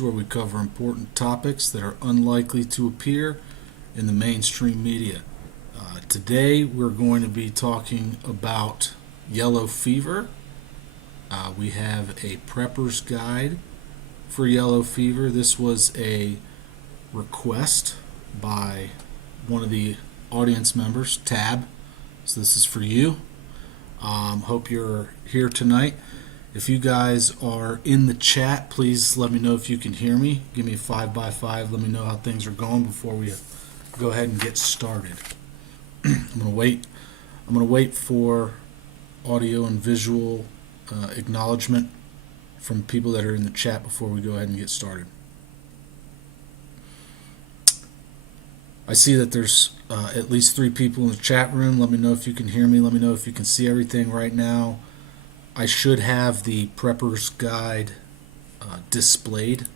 Where we cover important topics that are unlikely to appear in the mainstream media. Today we're going to be talking about yellow fever. We have a prepper's guide for yellow fever. This was a request by one of the audience members, Tab. So this is for you. Hope you're here tonight. If you guys are in the chat, please let me know if you can hear me. Give me a 5x5. Let me know how things are going before we go ahead and get started. I'm gonna wait. I'm gonna wait for audio and visual acknowledgement from people that are in the chat before we go ahead and get started. I see that there's at least 3 people in the chat room. Let me know if you can hear me. Let me know if you can see everything right now. I should have the Prepper's Guide displayed.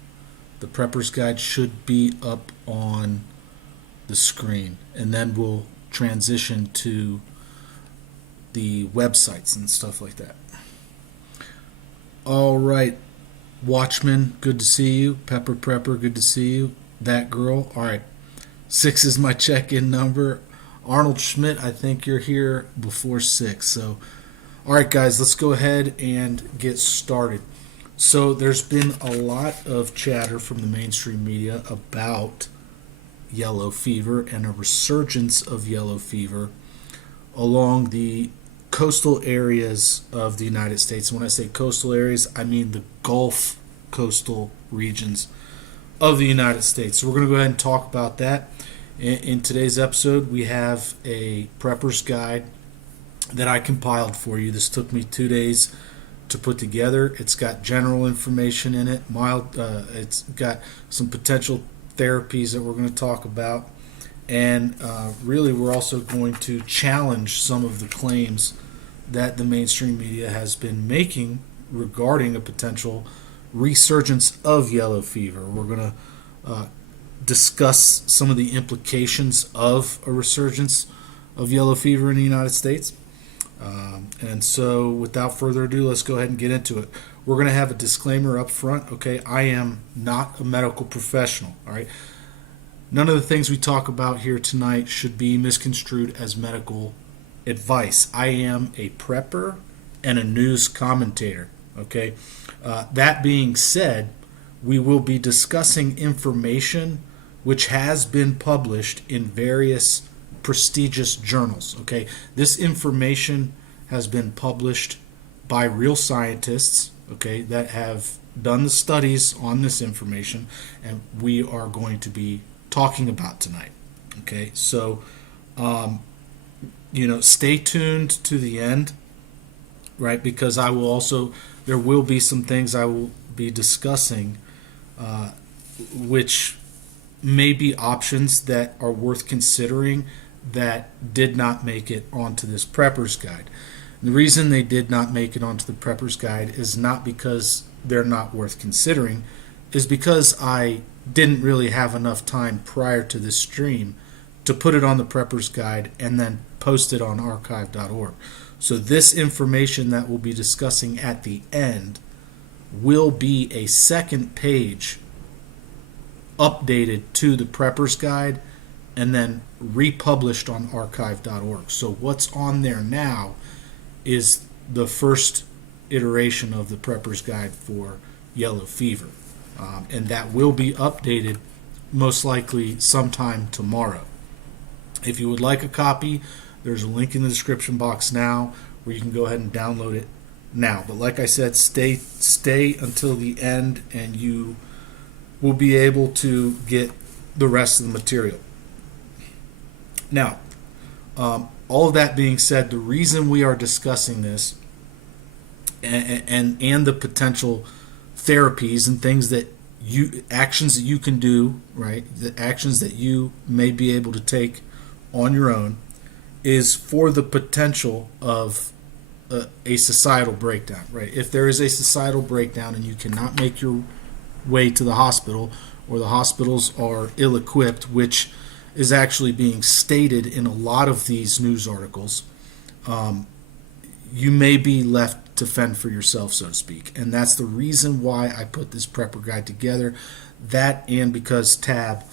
The Prepper's Guide should be up on the screen, and then we'll transition to the websites and stuff like that. All right, Watchman, good to see you. Pepper Prepper, good to see you. That girl, all right. 6 is my check-in number. Arnold Schmidt, I think you're here before 6, so all right, guys, let's go ahead and get started. So there's been a lot of chatter from the mainstream media about yellow fever and a resurgence of yellow fever along the coastal areas of the United States. And when I say coastal areas, I mean the Gulf coastal regions of the United States. So we're going to go ahead and talk about that. In today's episode, we have a prepper's guide that I compiled for you. This took me 2 days to put together. It's got general information in it, it's got some potential therapies that we're going to talk about, and really we're also going to challenge some of the claims that the mainstream media has been making regarding a potential resurgence of yellow fever. We're going to discuss some of the implications of a resurgence of yellow fever in the United States. And so without further ado, let's go ahead and get into it. We're going to have a disclaimer up front. Okay, I am not a medical professional. All right, none of the things we talk about here tonight should be misconstrued as medical advice. I am a prepper and a news commentator. Okay, that being said, we will be discussing information which has been published in various prestigious journals. Okay, this information has been published by real scientists, okay, that have done the studies on this information, and we are going to be talking about tonight. Okay, so stay tuned to the end, right, because there will be some things I will be discussing which may be options that are worth considering that did not make it onto this prepper's guide. And the reason they did not make it onto the prepper's guide is not because they're not worth considering, is because I didn't really have enough time prior to this stream to put it on the prepper's guide and then post it on archive.org. So this information that we'll be discussing at the end will be a second page updated to the prepper's guide and then republished on archive.org. So what's on there now is the first iteration of the prepper's guide for yellow fever, and that will be updated most likely sometime tomorrow. If you would like a copy, there's a link in the description box now where you can go ahead and download it now. But like I said, stay until the end and you will be able to get the rest of the material. Now, all of that being said, the reason we are discussing this and the potential therapies and things that actions that you can do, right, the actions that you may be able to take on your own, is for the potential of a societal breakdown, right? If there is a societal breakdown and you cannot make your way to the hospital, or the hospitals are ill-equipped, which is actually being stated in a lot of these news articles, you may be left to fend for yourself, so to speak. And that's the reason why I put this prepper guide together. That and because Tab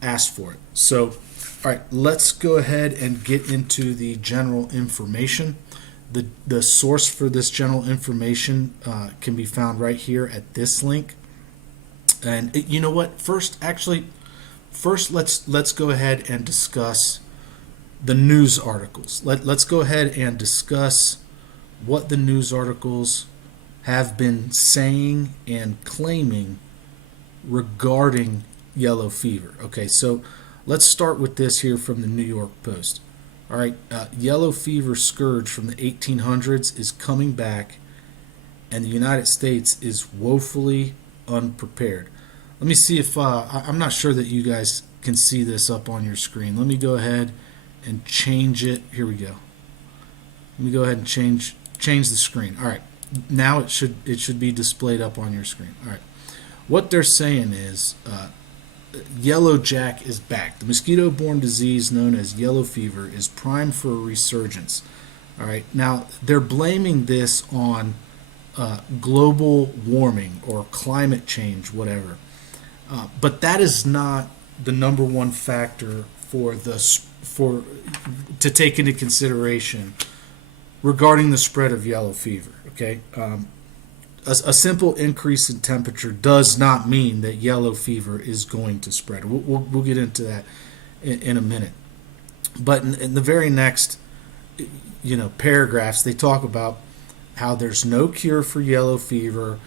asked for it. So, all right, let's go ahead and get into the general information. The source for this general information can be found right here at this link. And you know what? First, let's go ahead and discuss the news articles. Let's go ahead and discuss what the news articles have been saying and claiming regarding yellow fever. Okay, so let's start with this here from the New York Post. All right, yellow fever scourge from the 1800s is coming back, and the United States is woefully unprepared. Let me see if I'm not sure that you guys can see this up on your screen. Let me go ahead and change it. Here we go. Let me go ahead and change the screen. All right, now it should be displayed up on your screen. All right, what they're saying is yellow jack is back. The mosquito-borne disease known as yellow fever is primed for a resurgence. All right, now they're blaming this on global warming or climate change, whatever. But that is not the number one factor to take into consideration regarding the spread of yellow fever. Okay, a simple increase in temperature does not mean that yellow fever is going to spread. We'll get into that in a minute. But in the very next, paragraphs, they talk about how there's no cure for yellow fever.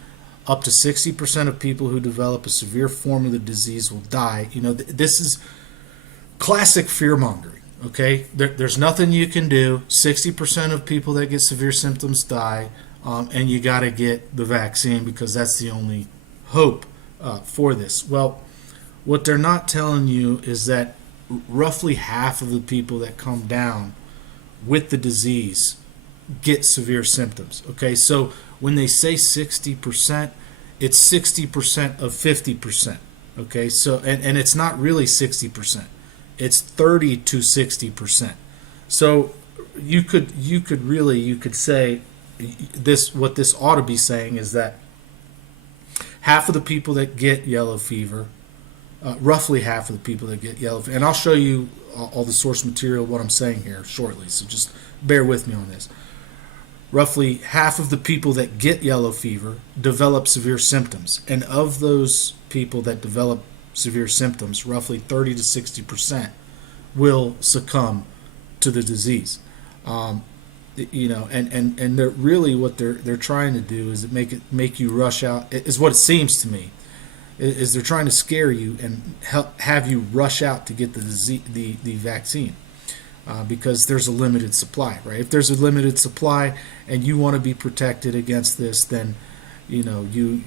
Up to 60% of people who develop a severe form of the disease will die. This is classic fear-mongering. Okay, there's nothing you can do. 60% of people that get severe symptoms die. And you got to get the vaccine because that's the only hope for this. Well, what they're not telling you is that roughly half of the people that come down with the disease get severe symptoms. Okay, so when they say 60%, it's 60% of 50%. Okay, so and it's not really 60%; it's 30 to 60%. So you could say this. What this ought to be saying is that half of the people that get yellow fever, roughly half of the people that get yellow fever, and I'll show you all the source material, what I'm saying here shortly, so just bear with me on this. Roughly half of the people that get yellow fever develop severe symptoms, and of those people that develop severe symptoms, roughly 30 to 60% will succumb to the disease. And they're really what they're trying to do is make you rush out. Is what it seems to me. Is they're trying to scare you and have you rush out to get the vaccine because there's a limited supply, right? If there's a limited supply and you want to be protected against this, then you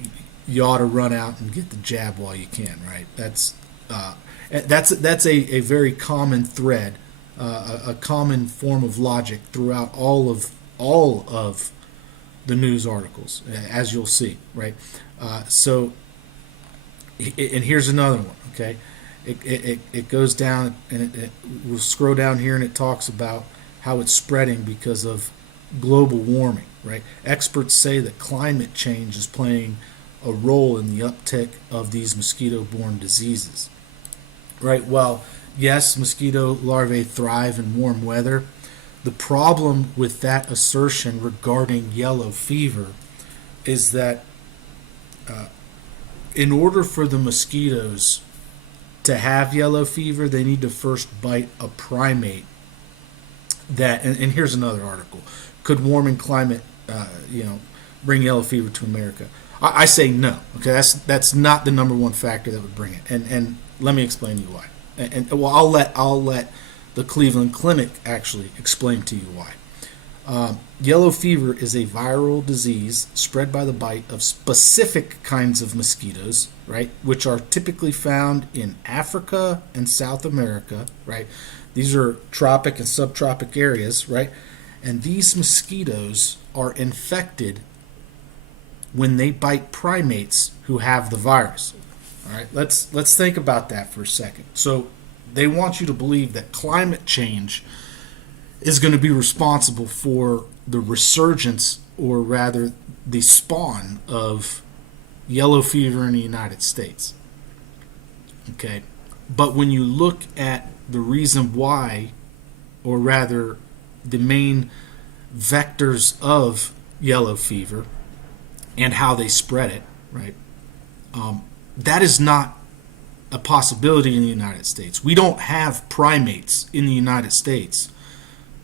ought to run out and get the jab while you can, right? That's a very common thread. A common form of logic throughout all of the news articles, as you'll see, right? And here's another one. Okay, it goes down and we'll scroll down here and it talks about how it's spreading because of global warming, right? Experts say that climate change is playing a role in the uptick of these mosquito-borne diseases, right? Well, yes, mosquito larvae thrive in warm weather. The problem with that assertion regarding yellow fever is that in order for the mosquitoes to have yellow fever, they need to first bite a primate. And here's another article. Could warming climate, bring yellow fever to America? I say no. Okay, that's not the number one factor that would bring it. And let me explain to you why. I'll let the Cleveland Clinic actually explain to you why. Yellow fever is a viral disease spread by the bite of specific kinds of mosquitoes, right, which are typically found in Africa and South America, right? These are tropic and subtropic areas, right? And these mosquitoes are infected when they bite primates who have the virus. All right, let's think about that for a second. So they want you to believe that climate change is going to be responsible for the resurgence or rather the spawn of yellow fever in the United States. Okay, but when you look at the reason why, or rather the main vectors of yellow fever and how they spread it, right? That is not a possibility in the United States. We don't have primates in the United States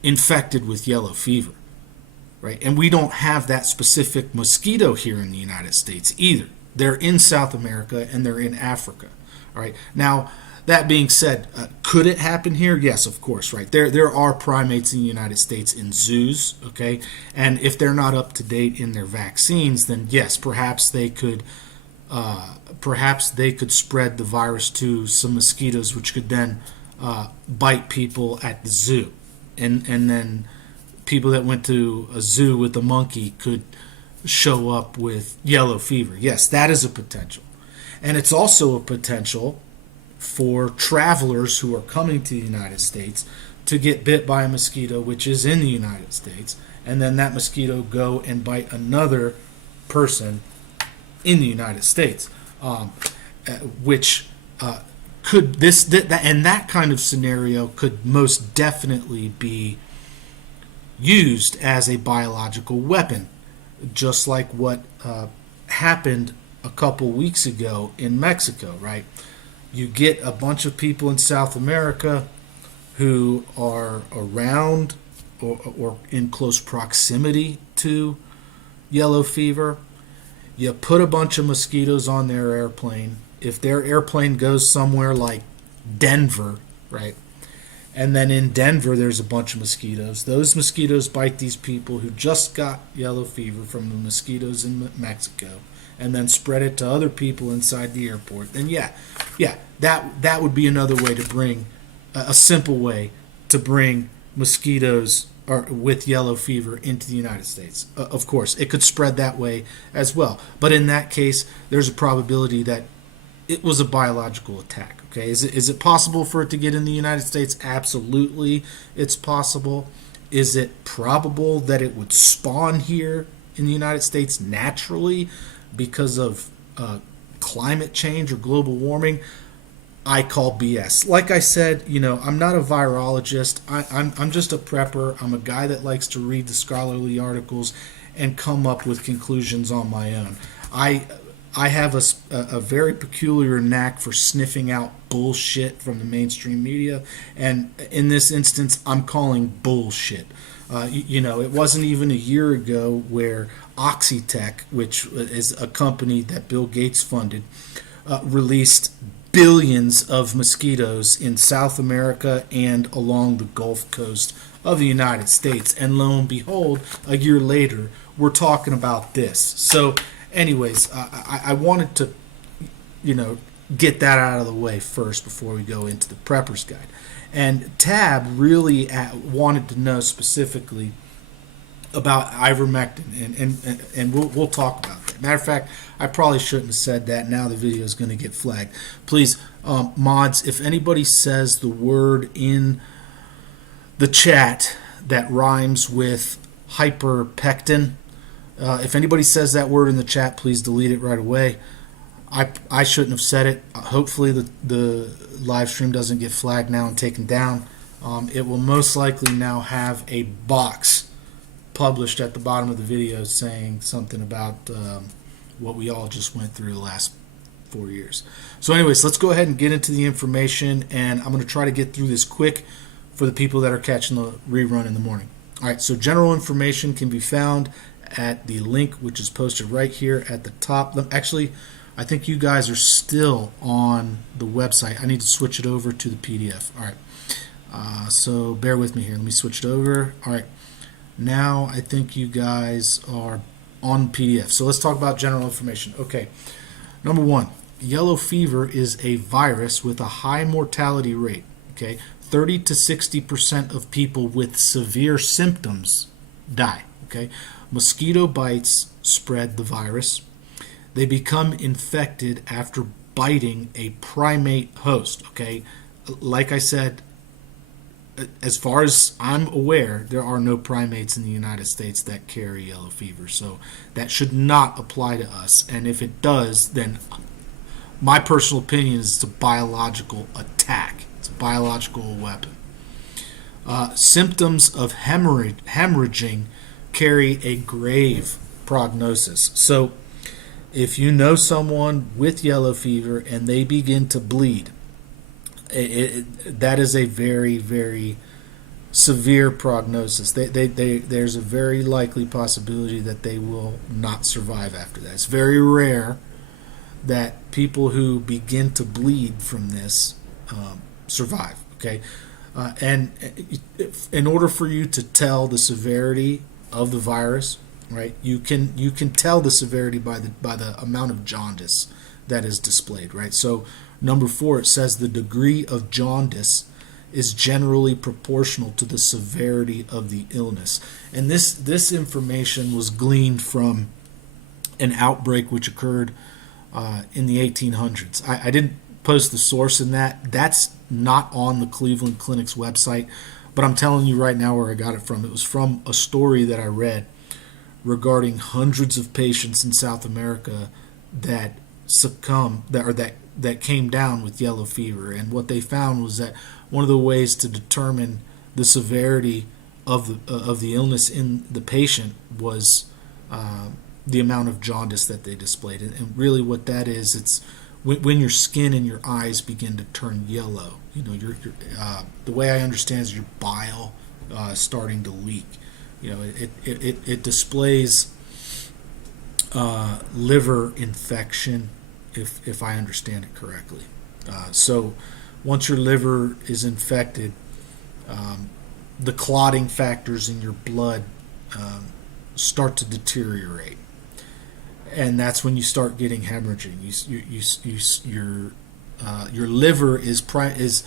infected with yellow fever, right? And we don't have that specific mosquito here in the United States either. They're in South America and they're in Africa, all right? Now, that being said, could it happen here? Yes, of course, right? There are primates in the United States in zoos, okay? And if they're not up to date in their vaccines, then yes, perhaps they could spread the virus to some mosquitoes, which could then bite people at the zoo, and then people that went to a zoo with a monkey could show up with yellow fever. Yes, that is a potential, and it's also a potential for travelers who are coming to the United States to get bit by a mosquito which is in the United States, and then that mosquito go and bite another person in the United States, which could and that kind of scenario could most definitely be used as a biological weapon, just like what happened a couple weeks ago in Mexico, right? You get a bunch of people in South America who are around or in close proximity to yellow fever. You put a bunch of mosquitoes on their airplane. If their airplane goes somewhere like Denver, right, and then in Denver there's a bunch of mosquitoes, those mosquitoes bite these people who just got yellow fever from the mosquitoes in Mexico, and then spread it to other people inside the airport, then that would be another way to bring a simple way to bring mosquitoes or with yellow fever into the United States. Of course, it could spread that way as well, but in that case, there's a probability that it was a biological attack. Okay, is it possible for it to get in the United States? Absolutely, it's possible. Is it probable that it would spawn here in the United States naturally because of climate change or global warming? I call BS. Like I said, I'm not a virologist. I'm just a prepper. I'm a guy that likes to read the scholarly articles and come up with conclusions on my own. I have a very peculiar knack for sniffing out bullshit from the mainstream media, and in this instance, I'm calling bullshit. It wasn't even a year ago where Oxitec, which is a company that Bill Gates funded, released billions of mosquitoes in South America and along the Gulf Coast of the United States. And lo and behold, a year later, we're talking about this. So anyways, I wanted to, get that out of the way first before we go into the Prepper's Guide. And Tab really wanted to know specifically about ivermectin, and we'll talk about that. Matter of fact, I probably shouldn't have said that. Now the video is going to get flagged. Please, mods, if anybody says the word in the chat that rhymes with hyperpectin, if anybody says that word in the chat, please delete it right away. I shouldn't have said it. Hopefully the live stream doesn't get flagged now and taken down. It will most likely now have a box published at the bottom of the video saying something about what we all just went through the last 4 years. So anyways, let's go ahead and get into the information, and I'm going to try to get through this quick for the people that are catching the rerun in the morning. All right, so general information can be found at the link which is posted right here at the top. Actually, I think you guys are still on the website. I need to switch it over to the PDF. All right, so bear with me here. Let me switch it over. All right, now I think you guys are on PDF. So let's talk about general information. Okay, number one, yellow fever is a virus with a high mortality rate. Okay, 30 to 60% of people with severe symptoms die. Okay, mosquito bites spread the virus. They become infected after biting a primate host. Okay, like I said, as far as I'm aware, there are no primates in the United States that carry yellow fever, so that should not apply to us. And if it does, then my personal opinion is it's a biological attack. It's a biological weapon. Symptoms of hemorrhaging carry a grave prognosis. So if you know someone with yellow fever and they begin to bleed, that is a very, very severe prognosis. There's a very likely possibility that they will not survive after that. It's very rare that people who begin to bleed from this survive. Okay, and in order for you to tell the severity of the virus, right, you can tell the severity by the amount of jaundice that is displayed, right? So number 4, it says the degree of jaundice is generally proportional to the severity of the illness, and this information was gleaned from an outbreak which occurred in the 1800s. I didn't post the source in that. That's not on the Cleveland Clinic's website, but I'm telling you right now where I got it from. It was from a story that I read regarding hundreds of patients in South America that that came down with yellow fever, and what they found was that one of the ways to determine the severity of the illness in the patient was the amount of jaundice that they displayed. And really what that is, it's when your skin and your eyes begin to turn yellow. You know, the way I understand is your bile starting to leak. You know, it displays liver infection, if I understand it correctly. So once your liver is infected, the clotting factors in your blood start to deteriorate, and that's when you start getting hemorrhaging. Your liver is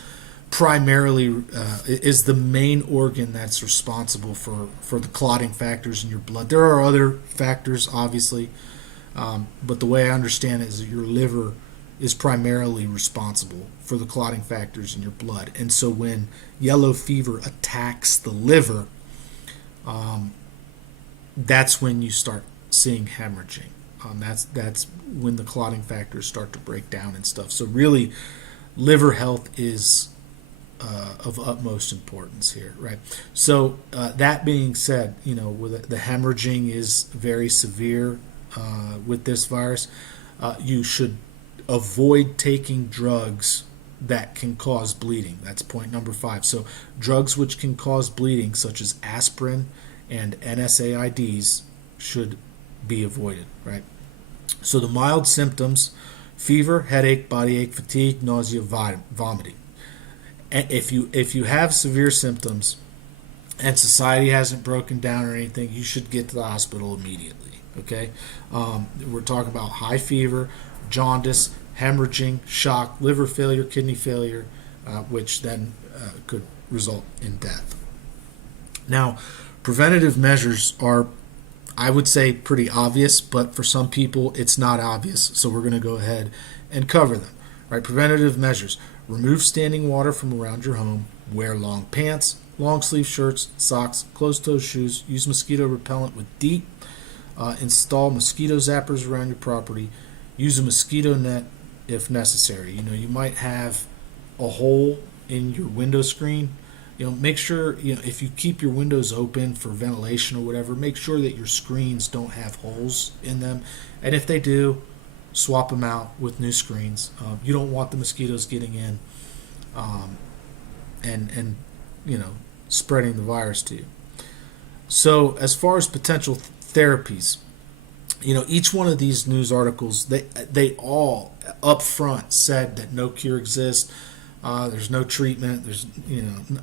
primarily is the main organ that's responsible for the clotting factors in your blood. There are other factors, obviously, but the way I understand it is that your liver is primarily responsible for the clotting factors in your blood. And so when yellow fever attacks the liver, that's when you start seeing hemorrhaging. That's when the clotting factors start to break down and stuff. So really, liver health is of utmost importance here, right? So that being said, you know, the hemorrhaging is very severe with this virus. You should avoid taking drugs that can cause bleeding. That's point number 5. So drugs which can cause bleeding, such as aspirin and NSAIDs, should be avoided, right? So the mild symptoms: fever, headache, body ache, fatigue, nausea, vomiting. And if you have severe symptoms and society hasn't broken down or anything, you should get to the hospital immediately. Okay, we're talking about high fever, jaundice, hemorrhaging, shock, liver failure, kidney failure, which then could result in death. Now, preventative measures are, I would say, pretty obvious, but for some people it's not obvious, so we're going to go ahead and cover them. Right? Preventative measures: remove standing water from around your home, wear long pants, long sleeve shirts, socks, closed-toe shoes, use mosquito repellent with DEET, install mosquito zappers around your property, use a mosquito net if necessary. You know, you might have a hole in your window screen. You know, make sure, you know, if you keep your windows open for ventilation or whatever, make sure that your screens don't have holes in them. And if they do, swap them out with new screens. You don't want the mosquitoes getting in and you know, spreading the virus to you. So as far as potential therapies, you know, each one of these news articles, they all up front said that no cure exists. There's no treatment. There's, you know,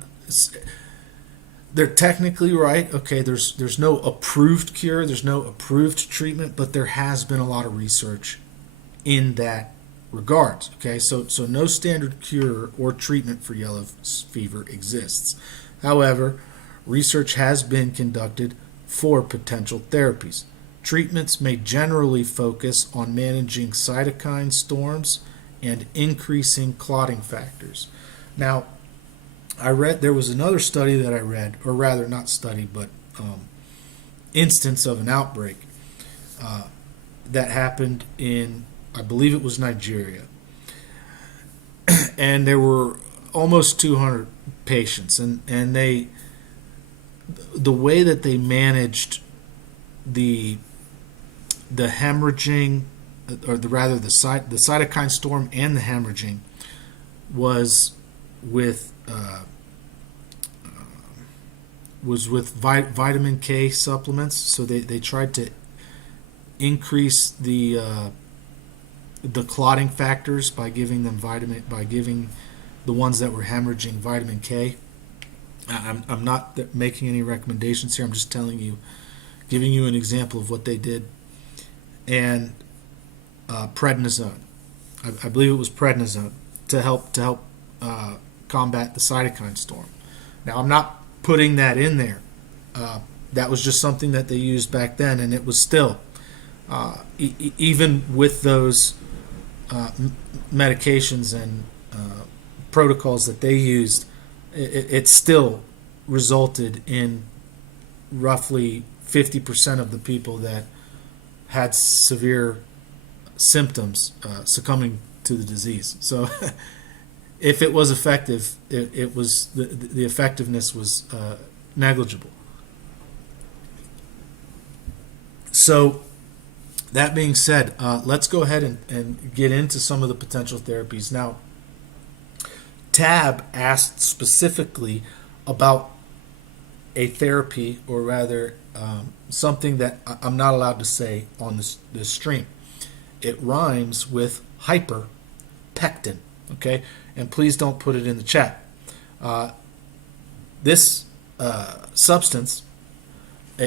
they're technically right. Okay, there's no approved cure. There's no approved treatment, but there has been a lot of research in that regards. Okay, so no standard cure or treatment for yellow fever exists. However, research has been conducted for potential therapies. Treatments may generally focus on managing cytokine storms and increasing clotting factors. Now, there was another study that I read, or rather not study, but instance of an outbreak that happened in, I believe it was Nigeria, and there were almost 200 patients, and the way that they managed the hemorrhaging, or rather the cytokine storm and the hemorrhaging, was with vitamin K supplements. So they tried to increase the clotting factors by giving the ones that were hemorrhaging vitamin K. I'm not making any recommendations here. I'm just giving you an example of what they did. And prednisone, I believe it was prednisone, to help combat the cytokine storm. Now, I'm not putting that in there. That was just something that they used back then, and it was still, even with those medications and protocols that they used, it still resulted in roughly 50% of the people that had severe symptoms succumbing to the disease. So if it was effective, it was the effectiveness was negligible. So that being said, let's go ahead and get into some of the potential therapies. Now, Tab asked specifically about a therapy, or rather something that I'm not allowed to say on this stream. It rhymes with hyperpectin, okay? And please don't put it in the chat. This substance,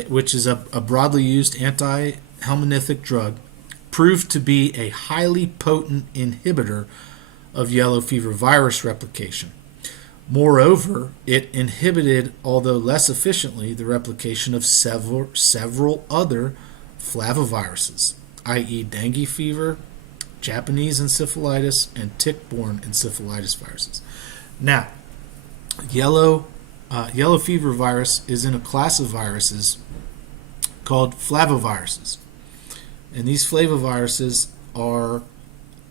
which is a broadly used anti-helminthic drug, proved to be a highly potent inhibitor of yellow fever virus replication. Moreover, it inhibited, although less efficiently, the replication of several other flaviviruses, i.e. dengue fever, Japanese encephalitis, and tick-borne encephalitis viruses. Now, yellow fever virus is in a class of viruses called flaviviruses. And these flaviviruses are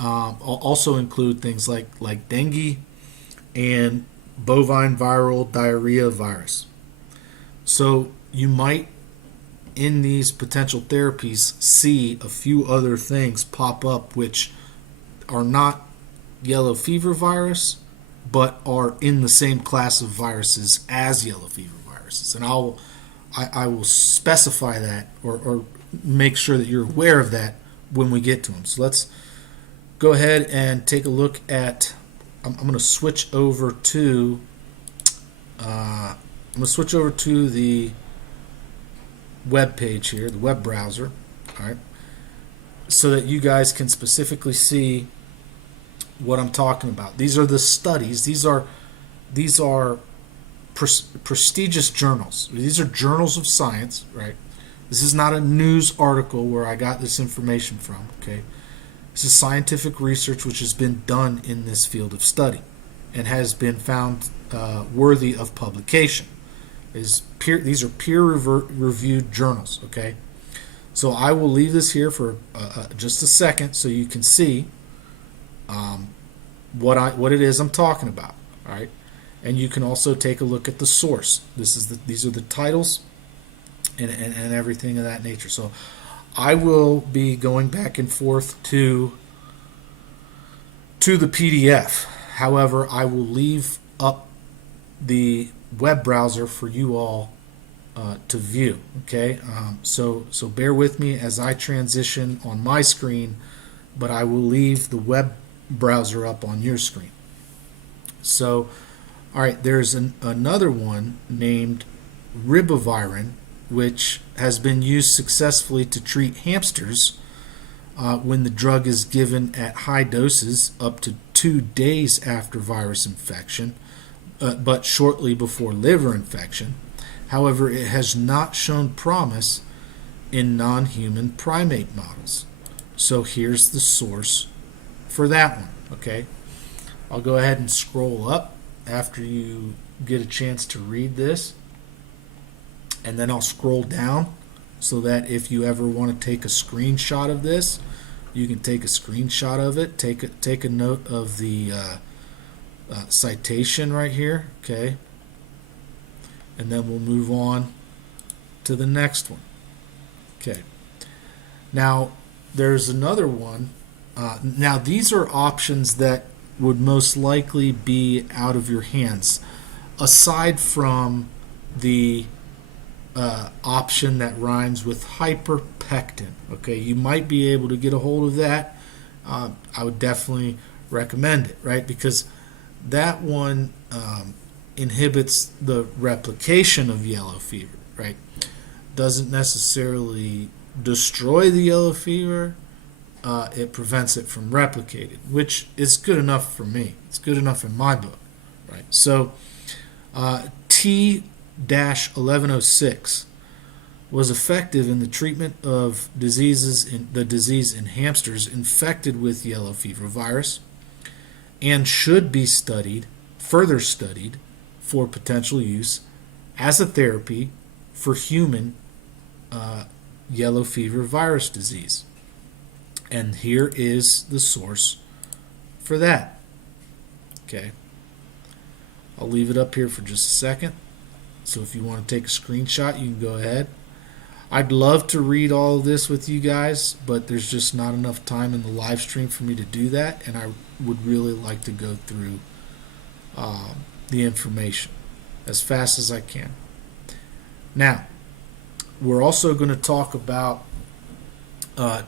also include things like dengue and bovine viral diarrhea virus. So you might, in these potential therapies, see a few other things pop up which are not yellow fever virus, but are in the same class of viruses as yellow fever viruses. And I will specify that, or make sure that you're aware of that when we get to them. So let's go ahead and take a look at. I'm going to switch over to. The web page here, the web browser, all right, so that you guys can specifically see what I'm talking about. These are the studies. These are prestigious journals. These are journals of science, right? This is not a news article where I got this information from, okay? This is scientific research which has been done in this field of study and has been found worthy of publication. These are peer-reviewed journals, okay? So I will leave this here for just a second so you can see what it is I'm talking about, all right? And you can also take a look at the source. These are the titles and everything of that nature. So I will be going back and forth to the PDF. However, I will leave up the web browser for you all to view. Okay, so bear with me as I transition on my screen, but I will leave the web browser up on your screen. So, all right, there's another one named ribavirin, which has been used successfully to treat hamsters when the drug is given at high doses up to 2 days after virus infection, but shortly before liver infection. However, it has not shown promise in non-human primate models. So here's the source for that one, okay? I'll go ahead and scroll up after you get a chance to read this, and then I'll scroll down so that if you ever want to take a screenshot of this, you can take a screenshot of it. Take a note of the citation right here, okay? And then we'll move on to the next one. Okay. Now, there's another one. Now, these are options that would most likely be out of your hands, aside from the option that rhymes with hyperpectin. Okay, you might be able to get a hold of that. I would definitely recommend it, right? Because that one inhibits the replication of yellow fever, right? Doesn't necessarily destroy the yellow fever. It prevents it from replicating, which is good enough for me. It's good enough in my book, right? So T-1106 was effective in the treatment of disease in hamsters infected with yellow fever virus, and should be further studied for potential use as a therapy for human yellow fever virus disease. And here is the source for that. Okay. I'll leave it up here for just a second. So if you want to take a screenshot, you can go ahead. I'd love to read all of this with you guys, but there's just not enough time in the live stream for me to do that, and I would really like to go through the information as fast as I can. Now, we're also going to talk about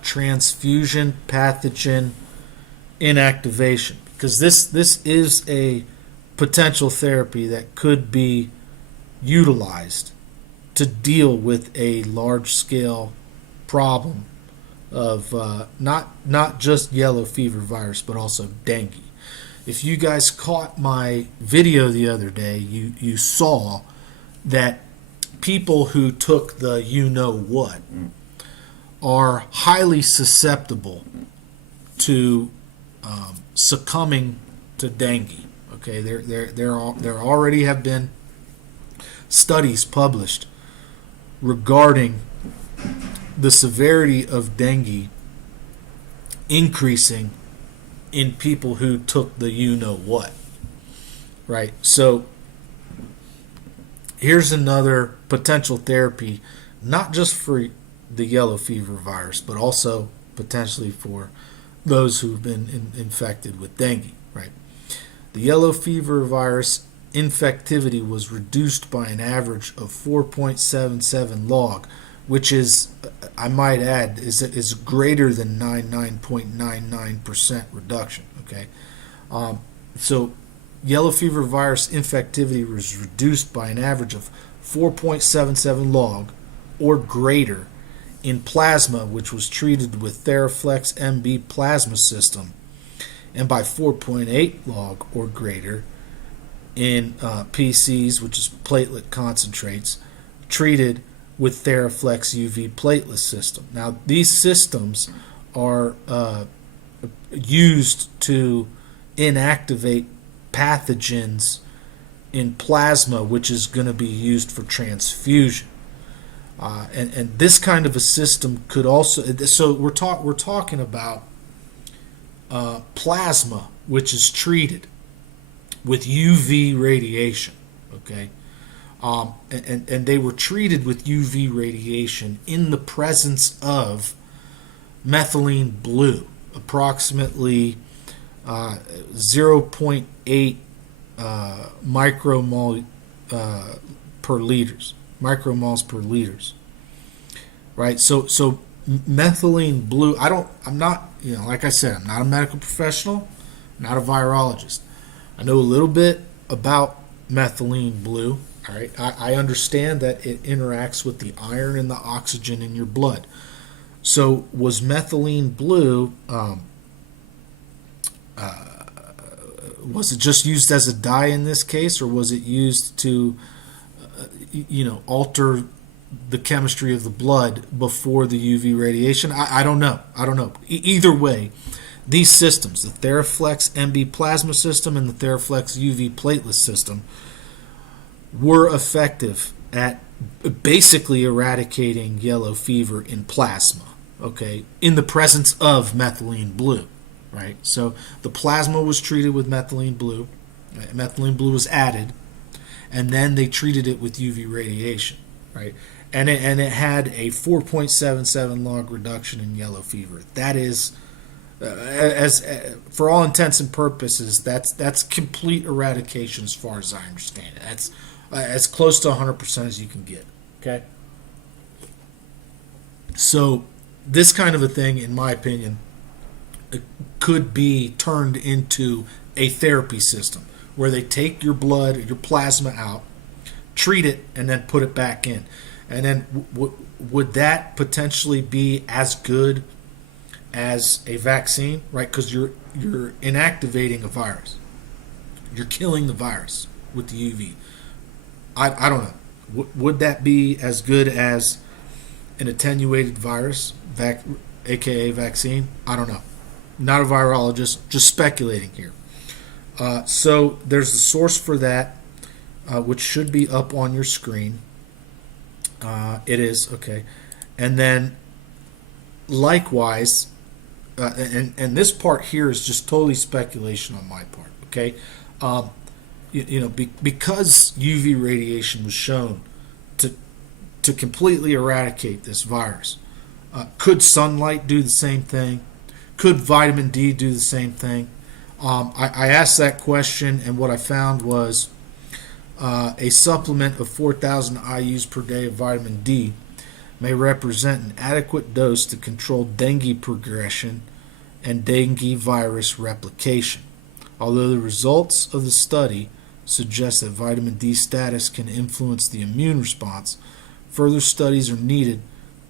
transfusion pathogen inactivation, because this is a potential therapy that could be utilized to deal with a large-scale problem of not just yellow fever virus, but also dengue. If you guys caught my video the other day, you saw that people who took the you-know-what are highly susceptible to succumbing to dengue. Okay, there already have been studies published regarding the severity of dengue increasing in people who took the you-know-what. Right? So here's another potential therapy, not just for the yellow fever virus, but also potentially for those who've been infected with dengue. Right? The yellow fever virus infectivity was reduced by an average of 4.77 log, which is, I might add, is greater than 99.99% reduction. Okay, so yellow fever virus infectivity was reduced by an average of 4.77 log or greater in plasma, which was treated with Theraflex MB plasma system, and by 4.8 log or greater in PCs, which is platelet concentrates, treated with Theraflex UV platelet system. Now, these systems are used to inactivate pathogens in plasma, which is going to be used for transfusion. And this kind of a system could also, so we're talking about plasma, which is treated with UV radiation, okay? And they were treated with UV radiation in the presence of methylene blue, approximately 0.8 micromoles per liters, right? So methylene blue. I'm not, like I said, I'm not a medical professional, I'm not a virologist. I know a little bit about methylene blue. All right, I understand that it interacts with the iron and the oxygen in your blood. So was methylene blue, was it just used as a dye in this case, or was it used to, alter the chemistry of the blood before the UV radiation? I don't know. Either way, these systems, the Theraflex MB plasma system and the Theraflex UV platelet system, were effective at basically eradicating yellow fever in plasma, okay, in the presence of methylene blue, right? So the plasma was treated with methylene blue. Methylene blue was added, and then they treated it with UV radiation, right? And it had a 4.77 log reduction in yellow fever. That is, for all intents and purposes, that's complete eradication as far as I understand it. That's as close to 100% as you can get. Okay. So this kind of a thing, in my opinion, could be turned into a therapy system where they take your blood, your plasma out, treat it, and then put it back in. And then would that potentially be as good as a vaccine, right? Because you're inactivating a virus. You're killing the virus with the UV. I don't know. Would that be as good as an attenuated virus, aka vaccine? I don't know. Not a virologist, just speculating here. So there's the source for that, which should be up on your screen. It is, okay. And then likewise, and this part here is just totally speculation on my part, okay? Because UV radiation was shown to completely eradicate this virus, could sunlight do the same thing? Could vitamin D do the same thing? I asked that question, and what I found was a supplement of 4,000 IUs per day of vitamin D may represent an adequate dose to control dengue progression and dengue virus replication. Although the results of the study suggest that vitamin D status can influence the immune response, further studies are needed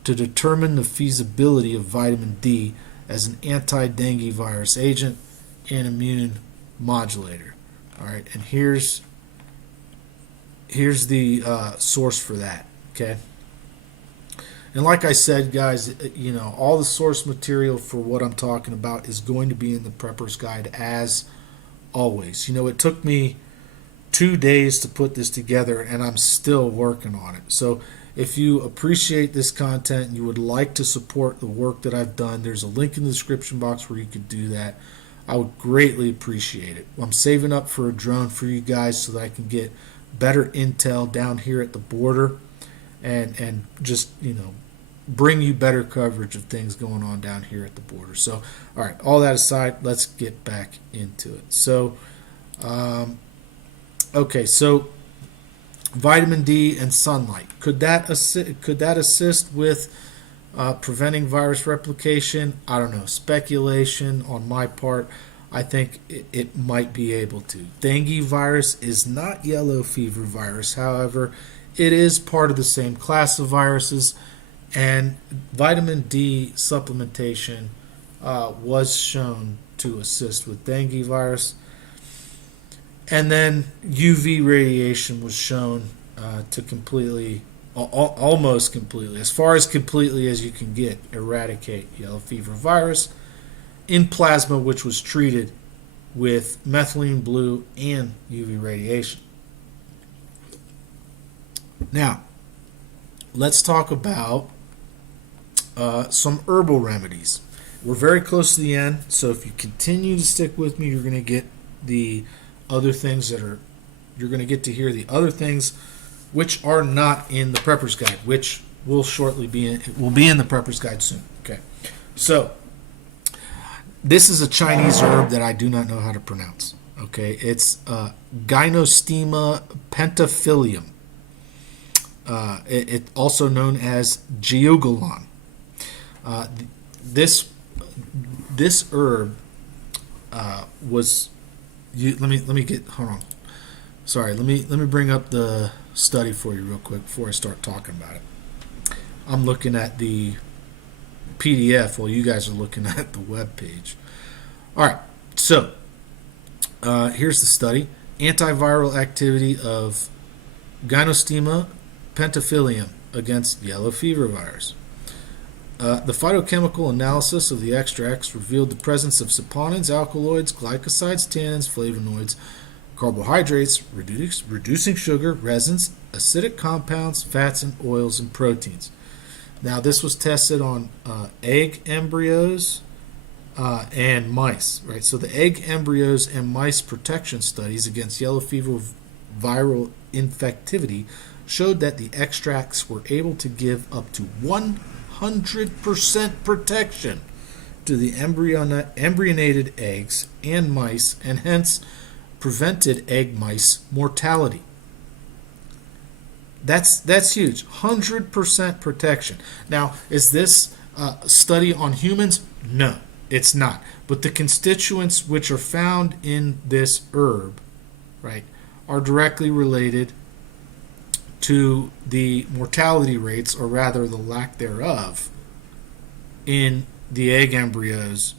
to determine the feasibility of vitamin D as an anti-dengue virus agent and immune modulator. All right, and here's the source for that. Okay, and like I said, guys, all the source material for what I'm talking about is going to be in the Prepper's Guide as always. It took me 2 days to put this together, and I'm still working on it. So if you appreciate this content and you would like to support the work that I've done, there's a link in the description box where you could do that. I would greatly appreciate it. I'm saving up for a drone for you guys so that I can get better intel down here at the border and just, bring you better coverage of things going on down here at the border. So, all right, all that aside, let's get back into it. So, okay, so vitamin D and sunlight. Could that assist with preventing virus replication? I don't know. Speculation on my part. I think it might be able to. Dengue virus is not yellow fever virus. However, it is part of the same class of viruses, and vitamin D supplementation was shown to assist with dengue virus. And then UV radiation was shown to completely, almost completely, as far as completely as you can get, eradicate yellow fever virus in plasma, which was treated with methylene blue and UV radiation. Now, let's talk about some herbal remedies. We're very close to the end, so if you continue to stick with me, you're going to get the other things you're going to get to hear the other things which are not in the Prepper's Guide, which will shortly be in the Prepper's Guide soon. Okay, so this is a Chinese herb that I do not know how to pronounce. Okay, it's Gynostema pentaphylium. It also known as Jiugulan. This herb was. Let me get. Hold on. Sorry. Let me bring up the study for you real quick before I start talking about it. I'm looking at the PDF while you guys are looking at the web page. All right. So here's the study: antiviral activity of Gynostema pentaphylium against yellow fever virus. The phytochemical analysis of the extracts revealed the presence of saponins, alkaloids, glycosides, tannins, flavonoids, Carbohydrates, reducing sugar, resins, acidic compounds, fats, and oils and proteins. Now, this was tested on egg embryos and mice, right? So the egg embryos and mice protection studies against yellow fever viral infectivity showed that the extracts were able to give up to 100% protection to the embryonated eggs and mice, and hence prevented egg mice mortality. That's huge. 100% protection. Now, is this study on humans? No, it's not. But the constituents which are found in this herb, right, are directly related to the mortality rates, or rather the lack thereof, in the egg embryos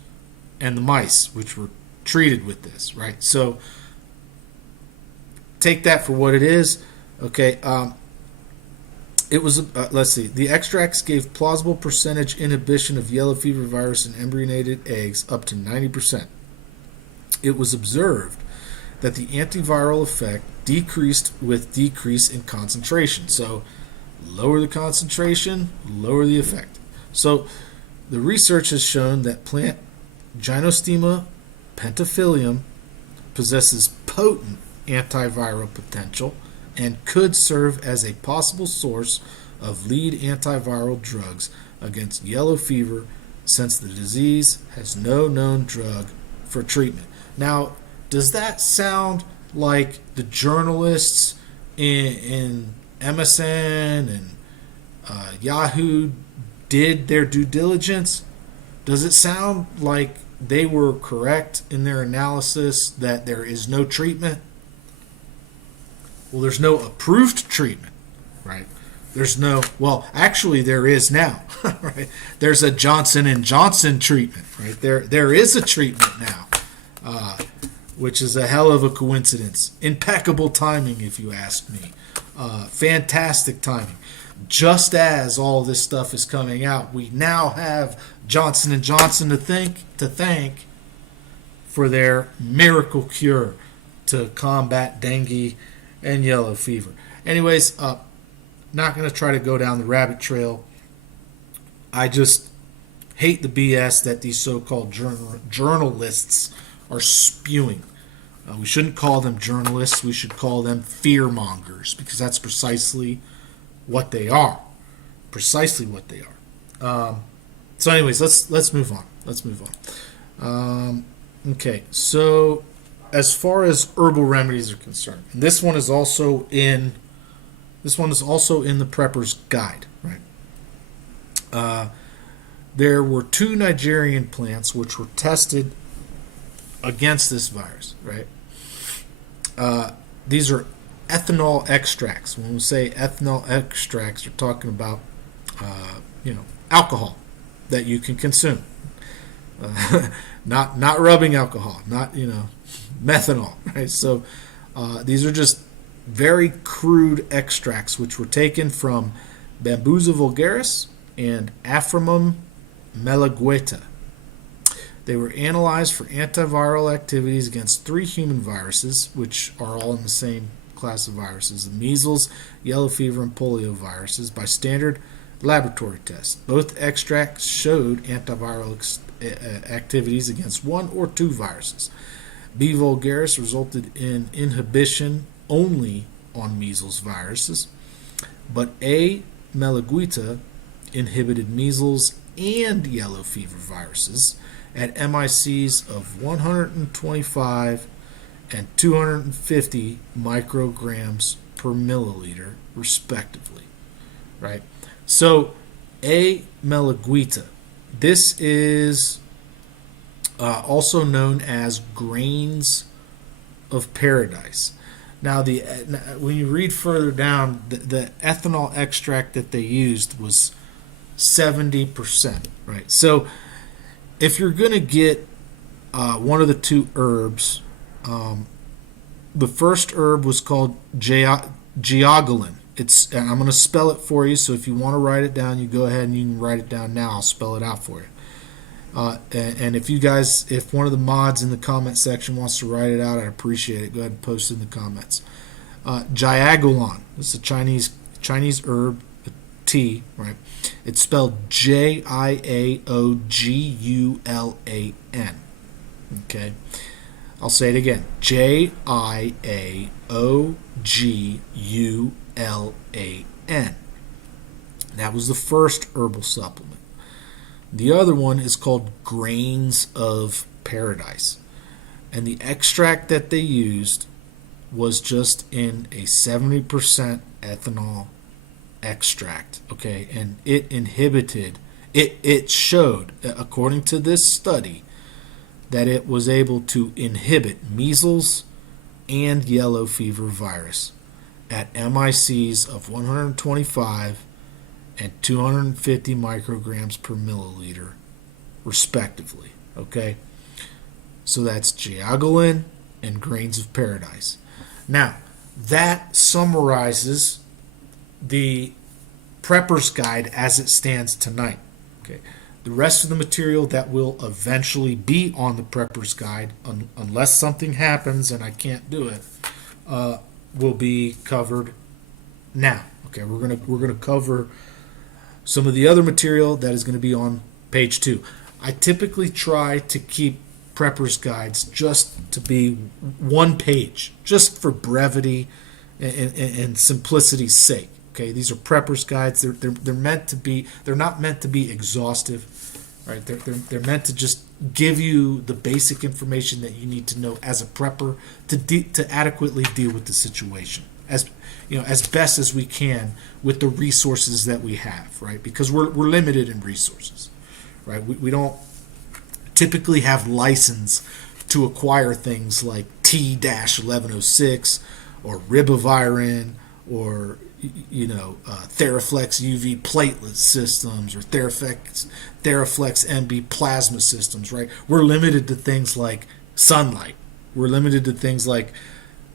and the mice which were treated with this, right? So take that for what it is. Okay, it was, let's see, the extracts gave plausible percentage inhibition of yellow fever virus in embryonated eggs up to 90%. It was observed that the antiviral effect decreased with decrease in concentration. So lower the concentration, lower the effect. So the research has shown that plant Gynostema pentaphylium possesses potent antiviral potential and could serve as a possible source of lead antiviral drugs against yellow fever, since the disease has no known drug for treatment. Now, does that sound like the journalists in MSN and Yahoo did their due diligence? Does it sound like they were correct in their analysis that there is no treatment? Well, there's no approved treatment, right? There's no, well, actually there is now, right? There's a Johnson & Johnson treatment, right? There is a treatment now, which is a hell of a coincidence. Impeccable timing, if you ask me. Fantastic timing. Just as all this stuff is coming out, we now have Johnson & Johnson to thank for their miracle cure to combat dengue and yellow fever. Anyways, not going to try to go down the rabbit trail. I just hate the BS that these so-called journalists are spewing. We shouldn't call them journalists. We should call them fearmongers, because that's precisely what they are. Precisely what they are. So anyways, let's move on. Okay, so as far as herbal remedies are concerned, and this one is also in the Prepper's Guide, right? There were 2 Nigerian plants which were tested against this virus, right? These are ethanol extracts. When we say ethanol extracts, we're talking about alcohol that you can consume. Not rubbing alcohol, not methanol, right? So these are just very crude extracts which were taken from Bambusa vulgaris and Aframum melagueta. They were analyzed for antiviral activities against 3 human viruses, which are all in the same class of viruses: the measles, yellow fever, and polio viruses, by standard laboratory tests. Both extracts showed antiviral activities against 1 or 2 viruses. B. vulgaris resulted in inhibition only on measles viruses, but A. melagueta inhibited measles and yellow fever viruses at MICs of 125 and 250 micrograms per milliliter, respectively. Right? So, A. melagueta. This is also known as grains of paradise. Now, when you read further down, the ethanol extract that they used was 70%. Right? So, if you're going to get one of the 2 herbs, the first herb was called geoglin. I'm going to spell it for you, so if you want to write it down, you go ahead and you can write it down now. I'll spell it out for you. And if you guys, if one of the mods in the comment section wants to write it out, I'd appreciate it. Go ahead and post it in the comments. Jiaogulan. This is a Chinese herb, a tea, right? It's spelled Jiaogulan. Okay. I'll say it again. Jiaogulan. That was the first herbal supplement. The other one is called Grains of Paradise. And the extract that they used was just in a 70% ethanol extract. Okay, and it inhibited, it showed, according to this study, that it was able to inhibit measles and yellow fever virus at MICs of 125 and 250 micrograms per milliliter, respectively. Okay, so that's Jiaogulan and Grains of Paradise. Now, that summarizes the Prepper's Guide as it stands tonight. Okay, the rest of the material that will eventually be on the Prepper's Guide, unless something happens and I can't do it, will be covered now. Okay, we're gonna cover some of the other material that is going to be on page 2. I typically try to keep Prepper's Guides just to be one page, just for brevity and simplicity's sake. Okay, these are Prepper's Guides. They're meant to be. They're not meant to be exhaustive, right? They're meant to just give you the basic information that you need to know as a prepper to adequately deal with the situation, as you know, as best as we can with the resources that we have, right? Because we're limited in resources, right? We don't typically have license to acquire things like T-1106 or ribavirin or Theraflex UV platelet systems or Theraflex MB plasma systems, right? We're limited to things like sunlight. We're limited to things like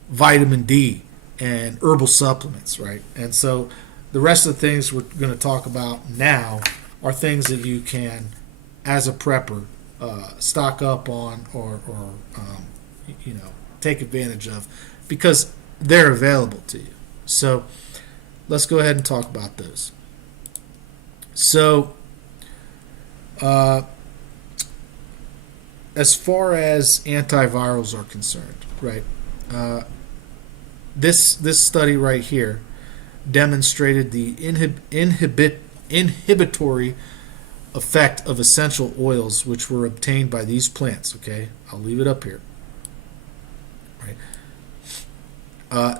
vitamin D and herbal supplements, right? And so the rest of the things we're going to talk about now are things that you can, as a prepper, stock up on or take advantage of because they're available to you. So let's go ahead and talk about those. So as far as antivirals are concerned, right? This study right here demonstrated the inhibitory effect of essential oils which were obtained by these plants. Okay, I'll leave it up here. Right.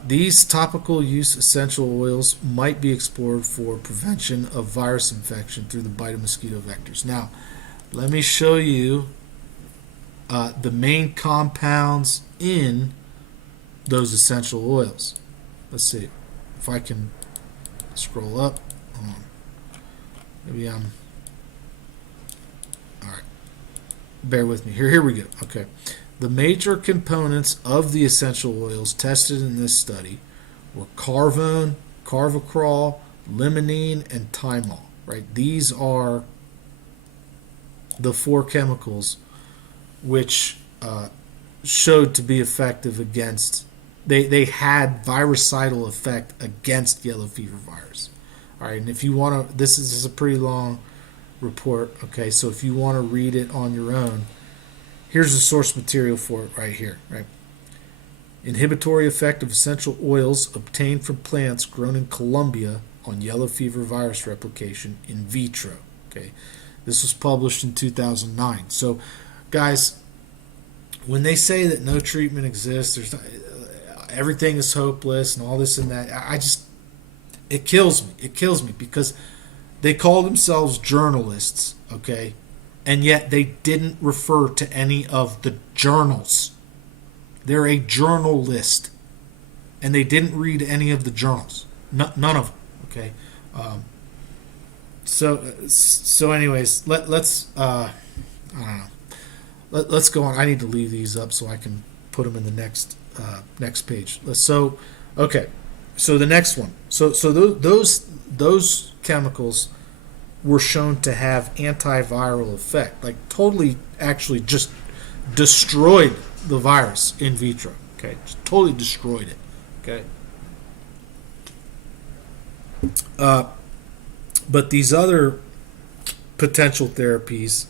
These topical use essential oils might be explored for prevention of virus infection through the bite of mosquito vectors. Now, let me show you the main compounds in those essential oils. Let's see if I can scroll up. Maybe I'm all right. Bear with me. Here we go. Okay. The major components of the essential oils tested in this study were carvone, carvacrol, limonene, and thymol. Right? These are the 4 chemicals which showed to be effective against. They had virucidal effect against yellow fever virus. All right, and if you want to, this is a pretty long report. Okay, so if you want to read it on your own, here's the source material for it right here. Right, inhibitory effect of essential oils obtained from plants grown in Colombia on yellow fever virus replication in vitro. Okay, this was published in 2009. So, guys, when they say that no treatment exists, there's not, everything is hopeless and all this and that, it kills me. It kills me because they call themselves journalists, okay, and yet they didn't refer to any of the journals. They're a journalist, and they didn't read any of the journals. None of them, okay. So anyways, let's I don't know. Let's go on. I need to leave these up so I can put them in the next page. So, okay. So the next one. So those chemicals were shown to have antiviral effect, like totally actually just destroyed the virus in vitro. Okay, just totally destroyed it. Okay. But these other potential therapies,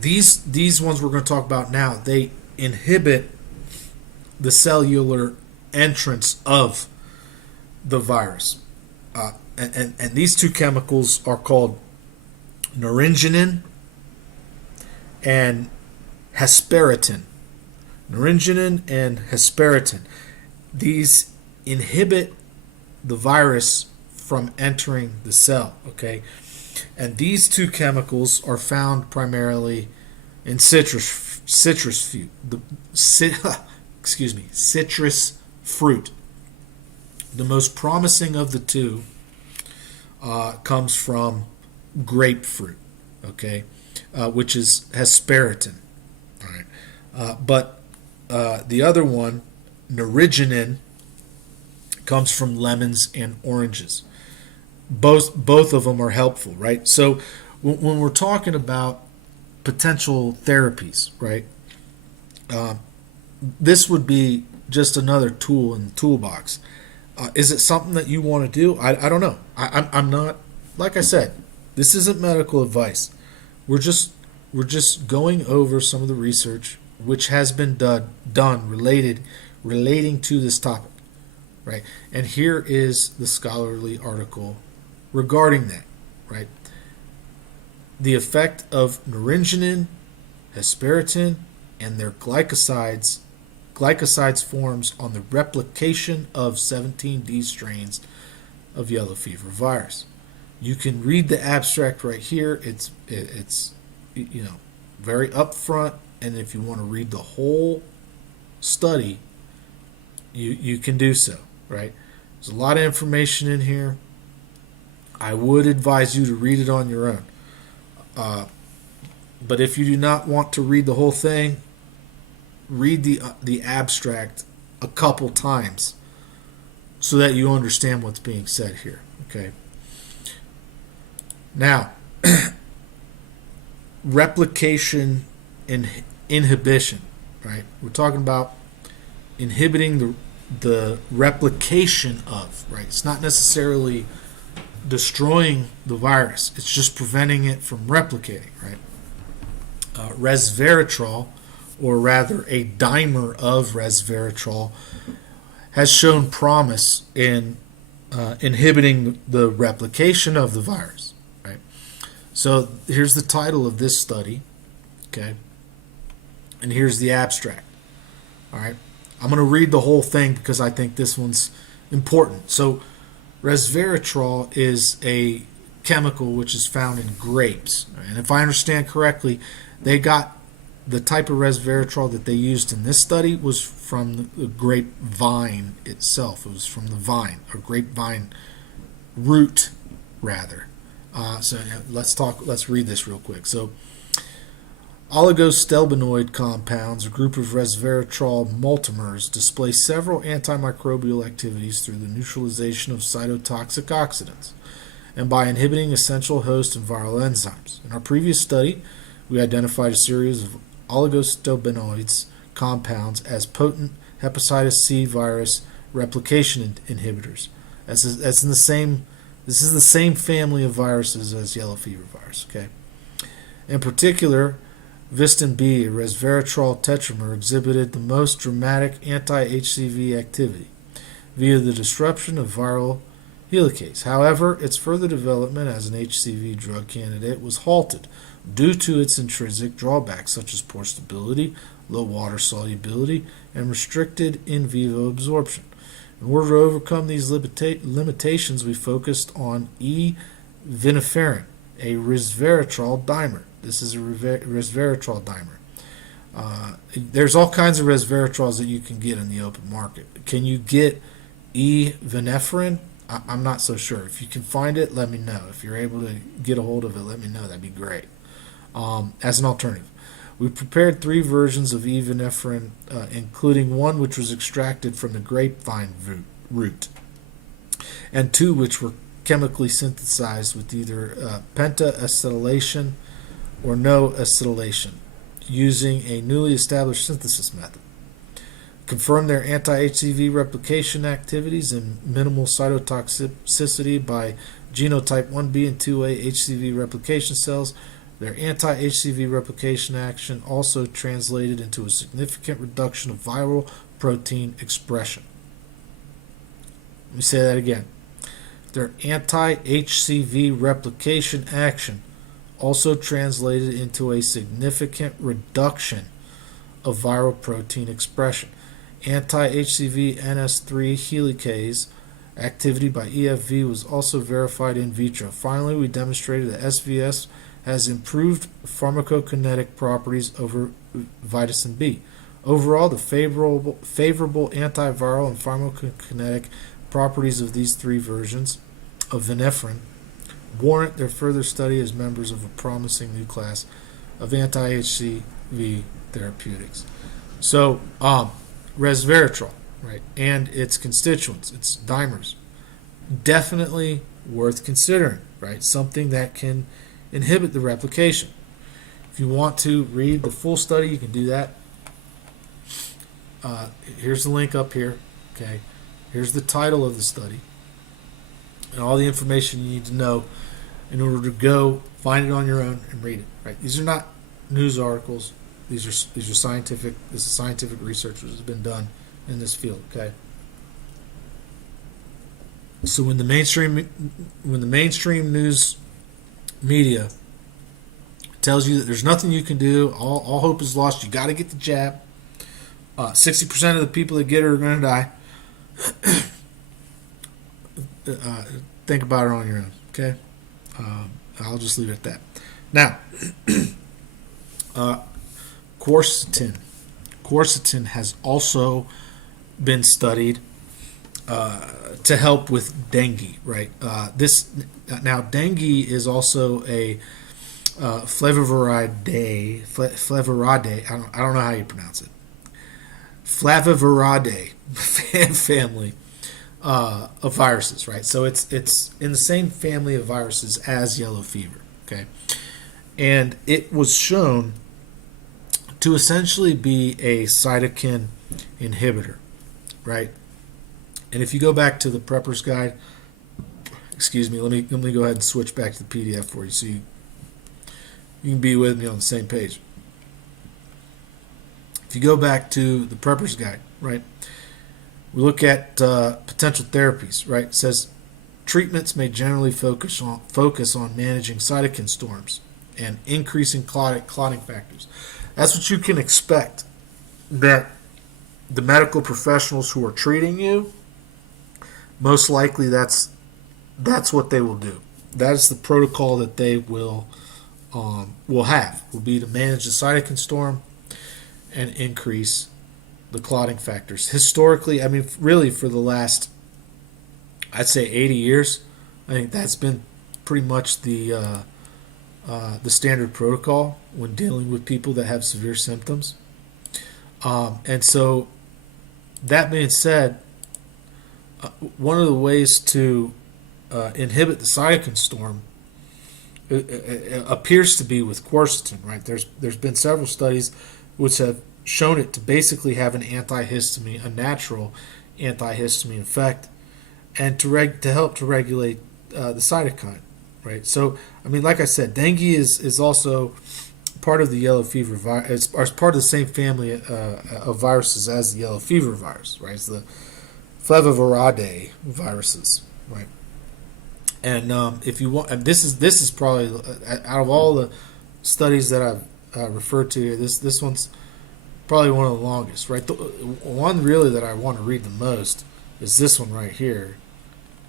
these ones we're going to talk about now, they inhibit the cellular entrance of the virus. And these two chemicals are called naringenin and hesperetin. Naringenin and hesperetin. These inhibit the virus from entering the cell. Okay, and these two chemicals are found primarily in citrus fruit. Citrus fruit. The most promising of the two comes from grapefruit. Okay, which is hesperetin. All right, but the other one, naringenin, comes from lemons and oranges. Both of them are helpful, right? So when we're talking about potential therapies, right, this would be just another tool in the toolbox. Is it something that you want to do? I don't know. I'm not, like I said, this isn't medical advice. We're just going over some of the research which has been done relating to this topic, right? And here is the scholarly article regarding that, right? The effect of naringenin, hesperetin, and their glycosides forms on the replication of 17D strains of yellow fever virus. You can read the abstract right here. It's very upfront, and if you want to read the whole study, you can do so, right? There's a lot of information in here. I would advise you to read it on your own. But if you do not want to read the whole thing, read the abstract a couple times so that you understand what's being said here. Okay. Now, replication and inhibition, right? We're talking about inhibiting the replication of, right? It's not necessarily destroying the virus. It's just preventing it from replicating, right? Resveratrol, or rather a dimer of resveratrol, has shown promise in inhibiting the replication of the virus, right? So here's the title of this study, okay? And here's the abstract, all right? I'm going to read the whole thing because I think this one's important. So resveratrol is a chemical which is found in grapes. And if I understand correctly, they got the type of resveratrol that they used in this study was from the grapevine itself. It was from the vine, or grapevine root, rather. So let's read this real quick. So, oligostelbinoid compounds, a group of resveratrol multimers, display several antimicrobial activities through the neutralization of cytotoxic oxidants and by inhibiting essential host and viral enzymes. In our previous study, we identified a series of oligostelbinoids compounds as potent hepatitis C virus replication inhibitors. This is the same family of viruses as yellow fever virus. Okay. In particular, Vistin B, a resveratrol tetramer, exhibited the most dramatic anti-HCV activity via the disruption of viral helicase. However, its further development as an HCV drug candidate was halted due to its intrinsic drawbacks such as poor stability, low water solubility, and restricted in vivo absorption. In order to overcome these limitations, we focused on E-viniferin, a resveratrol dimer. This is a resveratrol dimer. There's all kinds of resveratrols that you can get in the open market. Can you get E-viniferin? I'm not so sure. If you can find it, let me know. If you're able to get a hold of it, let me know. That'd be great. As an alternative, we prepared 3 versions of E-viniferin, including one which was extracted from the grapevine root, and 2 which were chemically synthesized with either penta-acetylation or no acetylation using a newly established synthesis method. Confirm their anti-HCV replication activities and minimal cytotoxicity by genotype 1b and 2a HCV replication cells. Their anti-HCV replication action also translated into a significant reduction of viral protein expression. Let me say that again. Their anti-HCV replication action also translated into a significant reduction of viral protein expression. Anti-HCV NS3 helicase activity by EFV was also verified in vitro. Finally, we demonstrated that SVS has improved pharmacokinetic properties over vitamin B. Overall, the favorable antiviral and pharmacokinetic properties of these three versions of vinephrine warrant their further study as members of a promising new class of anti-HCV therapeutics. So, resveratrol, right, and its constituents, its dimers, definitely worth considering, right? Something that can inhibit the replication. If you want to read the full study, you can do that. Here's the link up here. Okay, here's the title of the study and all the information you need to know in order to go find it on your own and read it. Right? These are not news articles. These are scientific. This is scientific research that has been done in this field. Okay. So when the mainstream news media tells you that there's nothing you can do, all hope is lost, you got to get the jab. 60% of the people that get it are going to die. Think about it on your own. Okay. I'll just leave it at that. Now, quercetin. Quercetin has also been studied to help with dengue. Right. Dengue is also a flaviviridae. I don't know how you pronounce it. Flaviviridae family of viruses, right? So it's in the same family of viruses as yellow fever, okay? And it was shown to essentially be a cytokine inhibitor, right? And if you go back to the Prepper's Guide, excuse me, let me go ahead and switch back to the PDF for you so you can be with me on the same page. If you go back to the Prepper's Guide, right, we look at potential therapies, right? It says treatments may generally focus on managing cytokine storms and increasing clotting factors. That's what you can expect that the medical professionals who are treating you, most likely that's what they will do. That is the protocol that they will be to manage the cytokine storm and increase the clotting factors. Historically, I mean, really for the last, I'd say 80 years, I think that's been pretty much the standard protocol when dealing with people that have severe symptoms. And so, that being said, one of the ways to inhibit the cytokine storm appears to be with quercetin, right? There's been several studies which have shown it to basically have an antihistamine, a natural antihistamine effect, and to help to regulate the cytokine, right? So, I mean, like I said, dengue is also part of the yellow fever virus. It's part of the same family of viruses as the yellow fever virus, right? It's the Flaviviridae viruses, right? And if you want, and this is probably out of all the studies that I've referred to here, this one's probably one of the longest, right? The one really that I want to read the most is this one right here,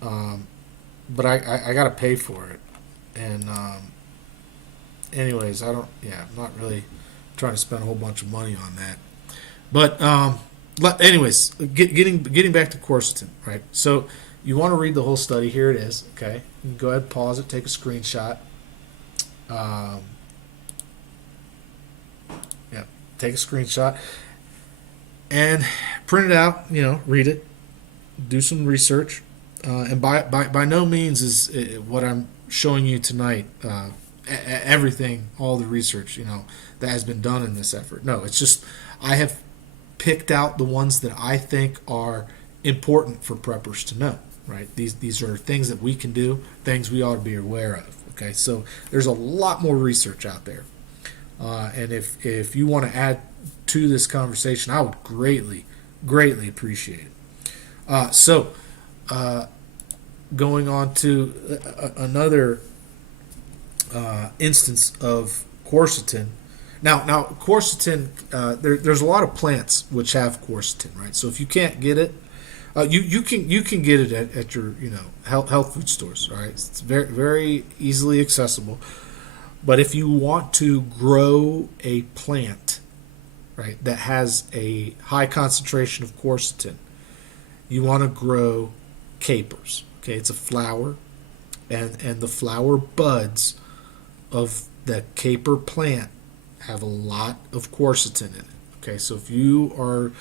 but I got to pay for it, and anyways, I'm not really trying to spend a whole bunch of money on that, but anyways, getting back to quercetin, right? So you want to read the whole study. Here it is. Okay, you can go ahead, pause it, take a screenshot. Take a screenshot and print it out. Read it, do some research. And by no means is what I'm showing you tonight everything, all the research, that has been done in this effort. No, it's just I have picked out the ones that I think are important for preppers to know. Right? These are things that we can do, things we ought to be aware of. Okay, so there's a lot more research out there, and if you want to add to this conversation, I would greatly appreciate it. Going on to another instance of quercetin. Now quercetin, there's a lot of plants which have quercetin, right? So if you can't get it, you can get it at your health food stores. Right, it's very easily accessible. But if you want to grow a plant, right, that has a high concentration of quercetin, you want to grow capers. Okay, it's a flower, and the flower buds of the caper plant have a lot of quercetin in it. Okay, so if you are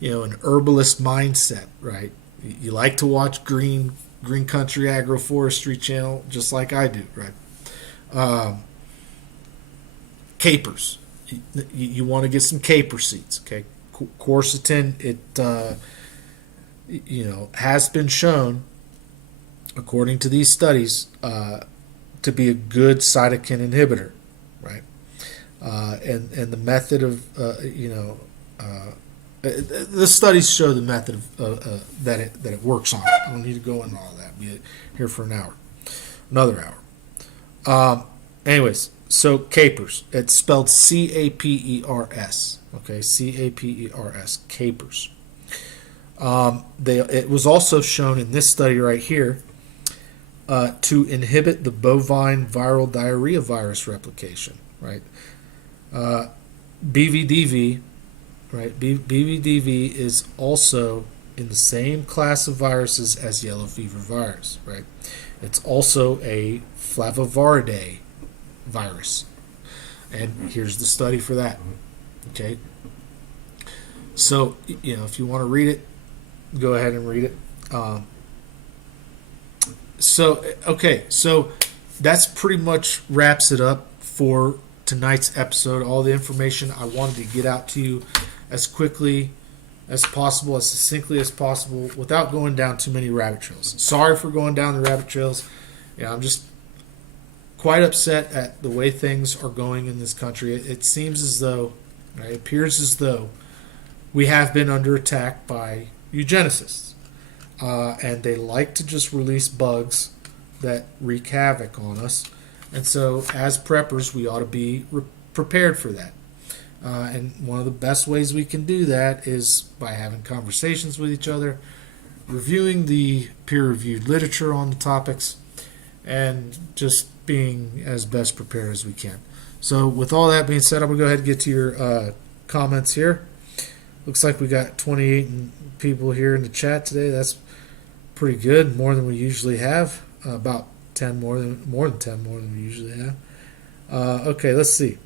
an herbalist mindset, right? You like to watch Green Country Agroforestry channel, just like I do, right? Capers. You want to get some caper seeds, okay? Quercetin, it has been shown, according to these studies, to be a good cytokine inhibitor, right? And the method of the studies show the method of that it works on. I don't need to go into all of that. Be here for another hour. Anyways, so capers. It's spelled CAPERS. Okay, CAPERS. Capers. It was also shown in this study right here to inhibit the bovine viral diarrhea virus replication. Right. BVDV. Right, BVDV is also in the same class of viruses as yellow fever virus. Right, it's also a flaviviridae virus, and here's the study for that. Okay, so if you want to read it, go ahead and read it. So that's pretty much wraps it up for tonight's episode. All the information I wanted to get out to you as quickly as possible, as succinctly as possible, without going down too many rabbit trails. Sorry for going down the rabbit trails. I'm just quite upset at the way things are going in this country. It seems as though, right, it appears as though we have been under attack by eugenicists. And they like to just release bugs that wreak havoc on us. And so, as preppers, we ought to be prepared for that. And one of the best ways we can do that is by having conversations with each other, reviewing the peer-reviewed literature on the topics, and just being as best prepared as we can. So with all that being said, I'm going to go ahead and get to your comments here. Looks like we got 28 people here in the chat today. That's pretty good, more than we usually have. About 10 more than 10 more than we usually have. Okay, let's see.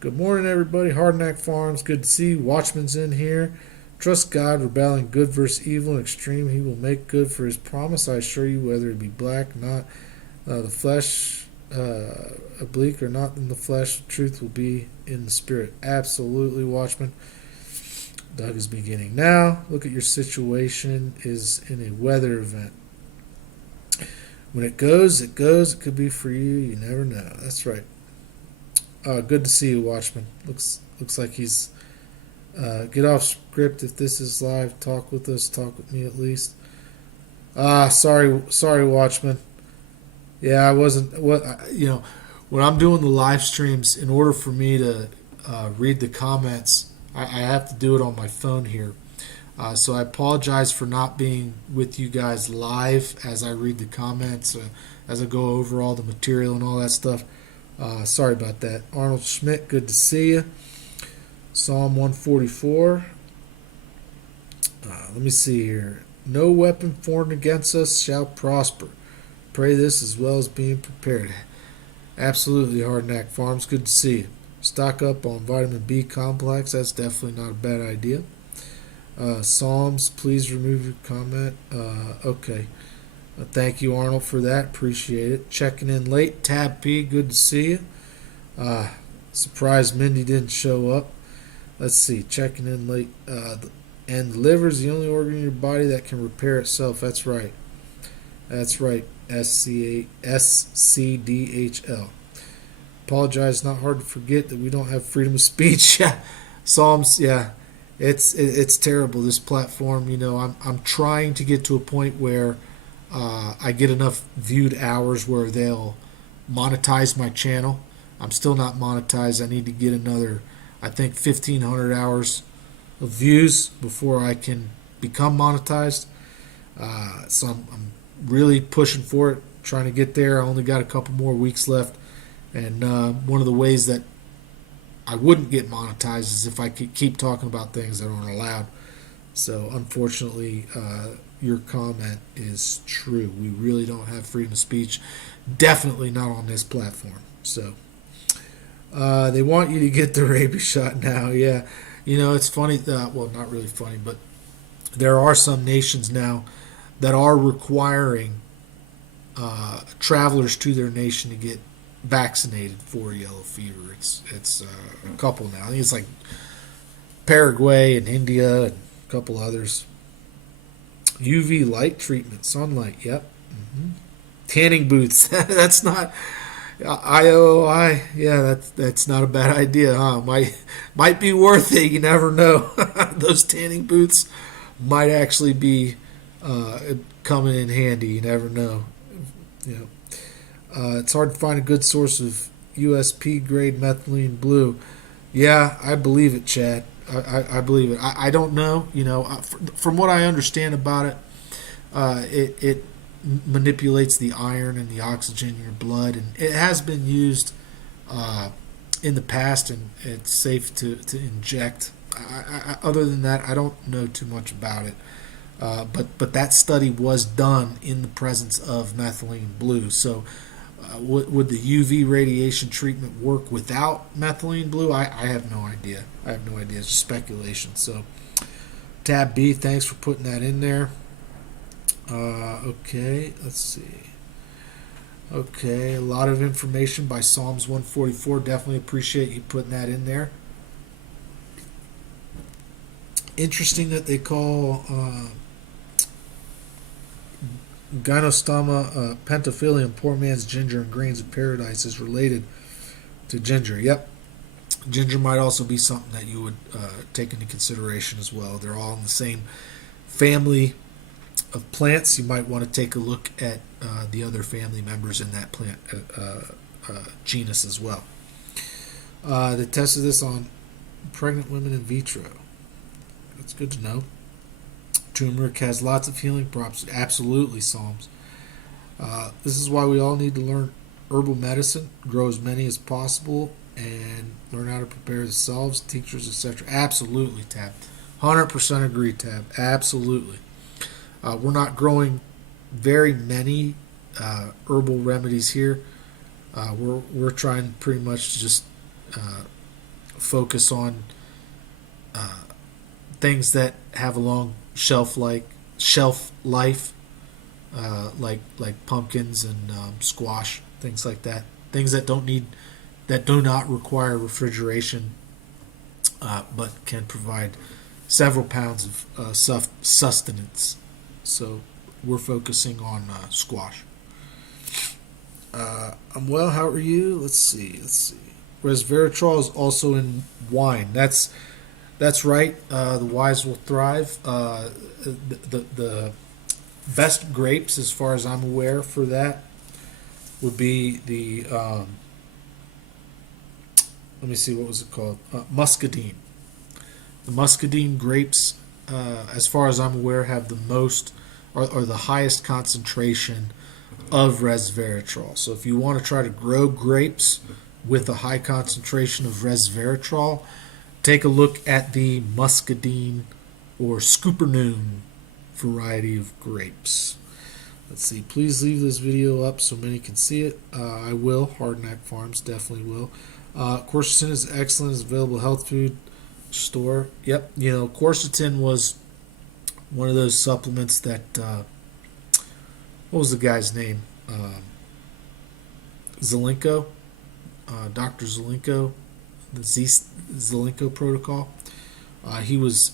Good morning, everybody. Hardnack Farms, good to see you. Watchman's in here. Trust God, rebelling good versus evil and extreme. He will make good for his promise. I assure you, whether it be black, not the flesh, oblique, or not in the flesh, the truth will be in the spirit. Absolutely, Watchman. Doug is beginning now. Look at your situation is in a weather event. When it goes, it goes. It could be for you. You never know. That's right. Good to see you, Watchman. Looks like he's get off script if this is live. Talk with us. Talk with me at least. Sorry, Watchman. Yeah, I wasn't. When I'm doing the live streams, in order for me to read the comments, I have to do it on my phone here. So I apologize for not being with you guys live as I read the comments, as I go over all the material and all that stuff. Sorry about that. Arnold Schmidt, good to see you. Psalm 144. Let me see here. No weapon formed against us shall prosper. Pray this as well as being prepared. Absolutely, Hardnack Farms, good to see you. Stock up on vitamin B complex. That's definitely not a bad idea. Psalms, please remove your comment. Okay. Thank you, Arnold, for that. Appreciate it. Checking in late. Tab P, good to see you. Uh, Surprised Mindy didn't show up. Let's see. Checking in late. And the liver is the only organ in your body that can repair itself. That's right. That's right. SCDHL. Apologize. Not hard to forget that we don't have freedom of speech. Yeah, Psalms. Yeah, it's terrible. This platform. I'm trying to get to a point where I get enough viewed hours where they'll monetize my channel. I'm still not monetized. I need to get another, I think, 1,500 hours of views before I can become monetized. So I'm really pushing for it, trying to get there. I only got a couple more weeks left. And one of the ways that I wouldn't get monetized is if I could keep talking about things that aren't allowed. So unfortunately, your comment is true. We really don't have freedom of speech. Definitely not on this platform. So they want you to get the rabies shot now. Yeah, it's funny. Well, not really funny, but there are some nations now that are requiring travelers to their nation to get vaccinated for yellow fever. It's a couple now. I think it's like Paraguay and India and a couple others. UV light treatment, sunlight. Yep. Tanning booths. That's not IOI. Yeah, that's not a bad idea, huh? Might be worth it. You never know. Those tanning booths might actually be coming in handy. You never know. It's hard to find a good source of USP grade methylene blue. Yeah, I believe it, Chad. I believe it. I don't know. From what I understand about it, it manipulates the iron and the oxygen in your blood, and it has been used in the past, and it's safe to inject. Other than that, I don't know too much about it. But that study was done in the presence of methylene blue. So would the UV radiation treatment work without methylene blue? I have no idea. It's just speculation. So tab B, thanks for putting that in there. Okay, let's see. Okay, a lot of information by Psalms 144. Definitely appreciate you putting that in there. Interesting that they call Gynostoma pentaphylium, poor man's ginger and grains of paradise, is related to ginger. Yep. Ginger might also be something that you would take into consideration as well. They're all in the same family of plants. You might want to take a look at the other family members in that plant genus as well. They tested this on pregnant women in vitro. That's good to know. Turmeric has lots of healing properties. Absolutely, Psalms. This is why we all need to learn herbal medicine, grow as many as possible, and learn how to prepare ourselves, teachers, etc. Absolutely, Tab. 100% agree, Tab. Absolutely. We're not growing very many herbal remedies here. We're trying pretty much to just focus on things that have a long shelf life, like pumpkins and squash, things like that. Things that do not require refrigeration, but can provide several pounds of sustenance. So we're focusing on squash. I'm well. How are you? Let's see. Resveratrol is also in wine. That's right. The wise will thrive. The best grapes, as far as I'm aware, for that would be the let me see, what was it called? Muscadine. The muscadine grapes, as far as I'm aware, have the most or the highest concentration of resveratrol. So if you want to try to grow grapes with a high concentration of resveratrol, take a look at the muscadine or Scoopernune variety of grapes. Let's see. Please leave this video up so many can see it. I will. Hardneck Farms definitely will. Quercetin is excellent. It's available health food store. Yep. Quercetin was one of those supplements that what was the guy's name? Zelenko, Dr. Zelenko, the Zelenko protocol. He was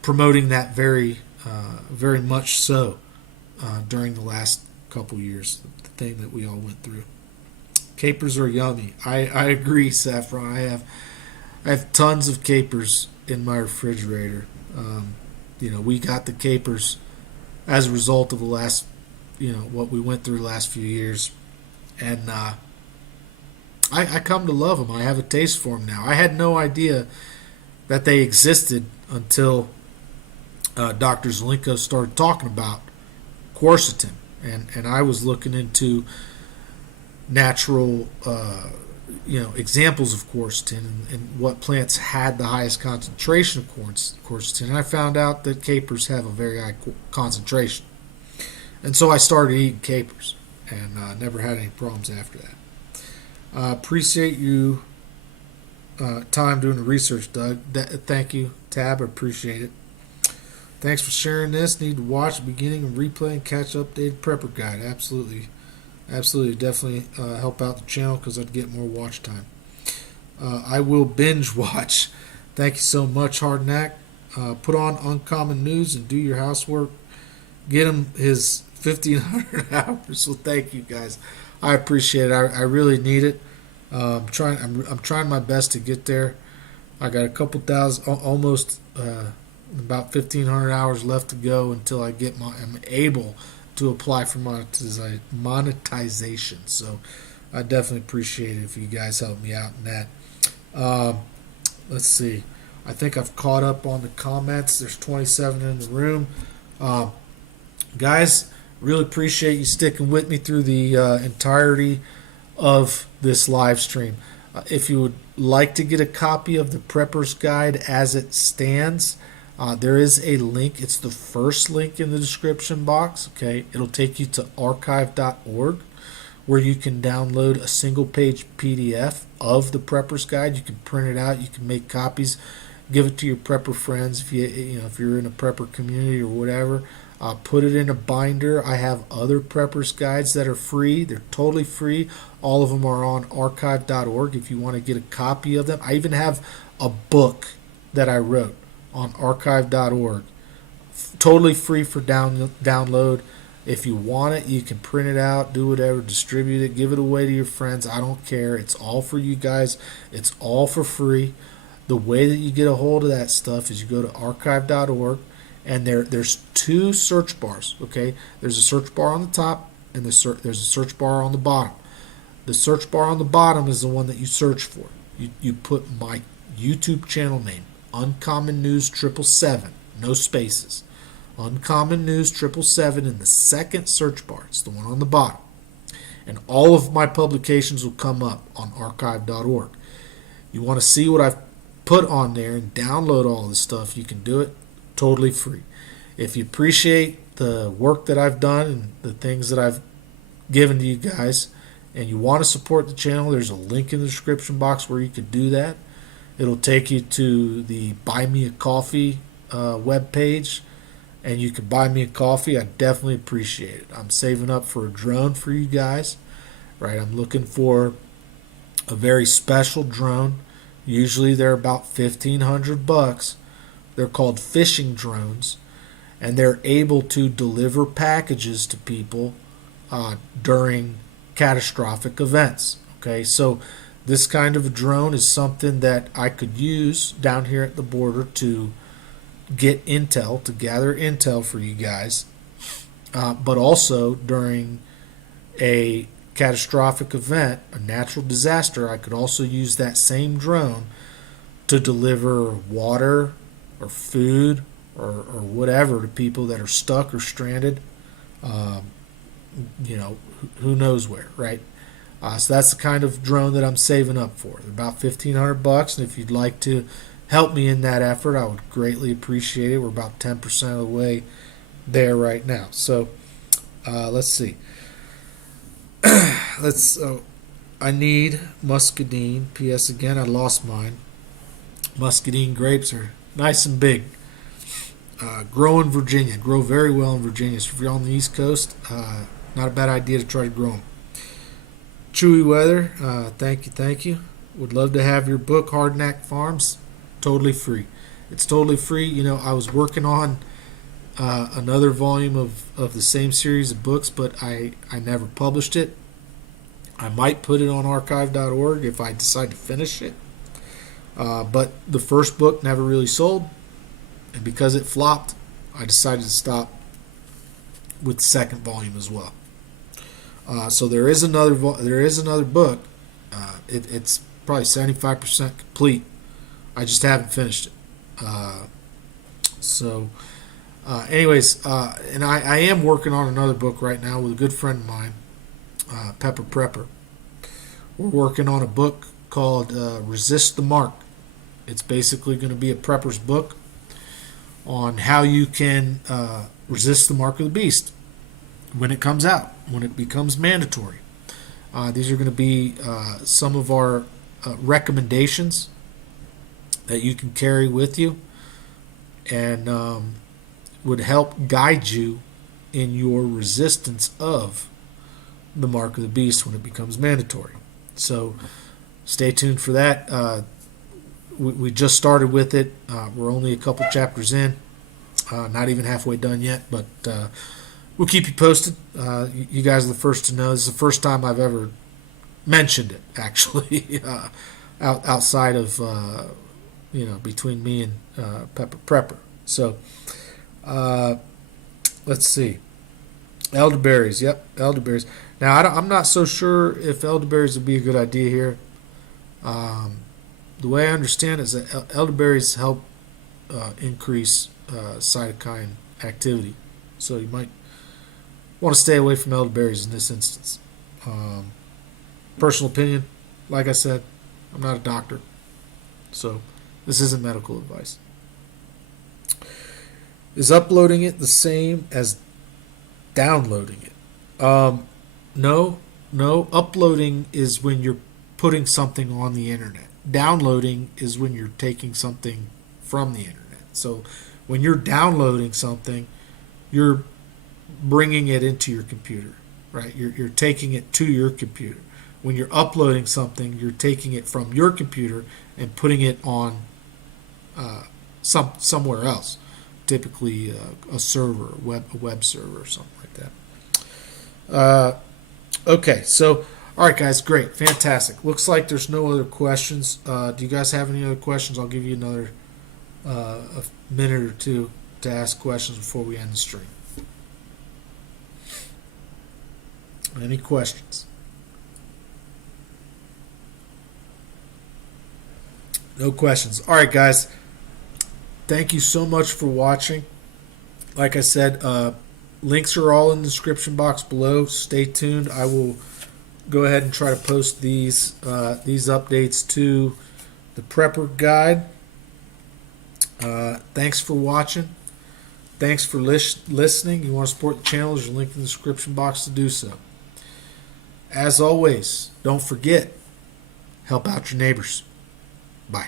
promoting that very much so during the last couple years, the thing that we all went through. Capers are yummy. I agree, Saffron. I have tons of capers in my refrigerator. We got the capers as a result of the last, what we went through the last few years, and I come to love them. I have a taste for them now. I had no idea that they existed until Dr. Zelenko started talking about quercetin, and I was looking into natural, examples of quercetin and what plants had the highest concentration of quercetin. And I found out that capers have a very high concentration, and so I started eating capers, and never had any problems after that. Appreciate you time doing the research, Doug. Thank you, Tab. I appreciate it. Thanks for sharing this. Need to watch the beginning and replay and catch updated prepper guide. Absolutely. Definitely help out the channel because I'd get more watch time. I will binge watch. Thank you so much, Hardnack. Put on Uncommon News and do your housework. Get him his 1,500 hours. So thank you, guys. I appreciate it. I really need it. I'm trying my best to get there. I got a couple thousand, almost about 1,500 hours left to go until I'm able to apply for monetization. So I definitely appreciate it if you guys help me out in that. Let's see. I think I've caught up on the comments. There's 27 in the room. Guys, really appreciate you sticking with me through the entirety of this live stream. If you would like to get a copy of the Prepper's Guide as it stands, there is a link. It's the first link in the description box. Okay, it'll take you to archive.org, where you can download a single page PDF of the Prepper's Guide. You can print it out. You can make copies, give it to your prepper friends if if you're in a prepper community or whatever. Put it in a binder. I have other Prepper's Guides that are free. They're totally free. All of them are on archive.org if you want to get a copy of them. I even have a book that I wrote on archive.org. Totally free for download. If you want it, you can print it out, do whatever, distribute it, give it away to your friends. I don't care. It's all for you guys. It's all for free. The way that you get a hold of that stuff is you go to archive.org, and there's two search bars. Okay, there's a search bar on the top, and there's a search bar on the bottom. The search bar on the bottom is the one that you search for. You put my YouTube channel name, Uncommon News 777, no spaces. Uncommon News 777 in the second search bar. It's the one on the bottom. And all of my publications will come up on archive.org. You want to see what I've put on there and download all this stuff, you can do it totally free. If you appreciate the work that I've done and the things that I've given to you guys, and you want to support the channel, there's a link in the description box where you can do that. It'll take you to the Buy Me a Coffee webpage, and you can buy me a coffee. I definitely appreciate it. I'm saving up for a drone for you guys. Right, I'm looking for a very special drone. Usually they're about $1,500. They're called fishing drones, and they're able to deliver packages to people during catastrophic events. Okay, so this kind of a drone is something that I could use down here at the border to get intel, to gather intel for you guys, but also during a catastrophic event, a natural disaster, I could also use that same drone to deliver water or food or whatever to people that are stuck or stranded, who knows where, right? So that's the kind of drone that I'm saving up for. They're about $1,500, and if you'd like to help me in that effort, I would greatly appreciate it. We're about 10% of the way there right now. So let's see. I need muscadine. P.S. again, I lost mine. Muscadine grapes are nice and big. Grow in Virginia. Grow very well in Virginia. So if you're on the East Coast, not a bad idea to try to grow them. Chewy Weather, thank you. Would love to have your book, Hardknack Farms, totally free. It's totally free. You know, I was working on another volume of the same series of books, but I never published it. I might put it on archive.org if I decide to finish it. But the first book never really sold, and because it flopped, I decided to stop with the second volume as well. So there is another book. It's probably 75% complete. I just haven't finished it. Anyways, and I am working on another book right now with a good friend of mine, Pepper Prepper. We're working on a book called Resist the Mark. It's basically going to be a prepper's book on how you can resist the mark of the beast when it comes out, when it becomes mandatory. These are going to be some of our recommendations that you can carry with you and would help guide you in your resistance of the mark of the beast when it becomes mandatory. So stay tuned for that. We just started with it. We're only a couple chapters in, not even halfway done yet, but we'll keep you posted. You guys are the first to know. This is the first time I've ever mentioned it, actually, outside of, between me and Pepper Prepper. So, let's see. Elderberries. Yep, elderberries. Now, I'm not so sure if elderberries would be a good idea here. The way I understand it is that elderberries help increase cytokine activity. So you might want to stay away from elderberries in this instance. Personal opinion, like I said, I'm not a doctor, so this isn't medical advice. Is uploading it the same as downloading it? No. Uploading is when you're putting something on the internet. Downloading is when you're taking something from the internet. So when you're downloading something, you're bringing it into your computer, right? You're taking it to your computer. When you're uploading something, you're taking it from your computer and putting it on somewhere else, typically a server, a web server or something like that. Okay, so all right, guys, great, fantastic. Looks like there's no other questions. Do you guys have any other questions? I'll give you another a minute or two to ask questions before we end the stream. Any questions? No questions. All right, guys. Thank you so much for watching. Like I said, links are all in the description box below. Stay tuned. I will go ahead and try to post these updates to the Prepper Guide. Thanks for watching. Thanks for listening. You want to support the channel, there's a link in the description box to do so. As always, don't forget, help out your neighbors. Bye.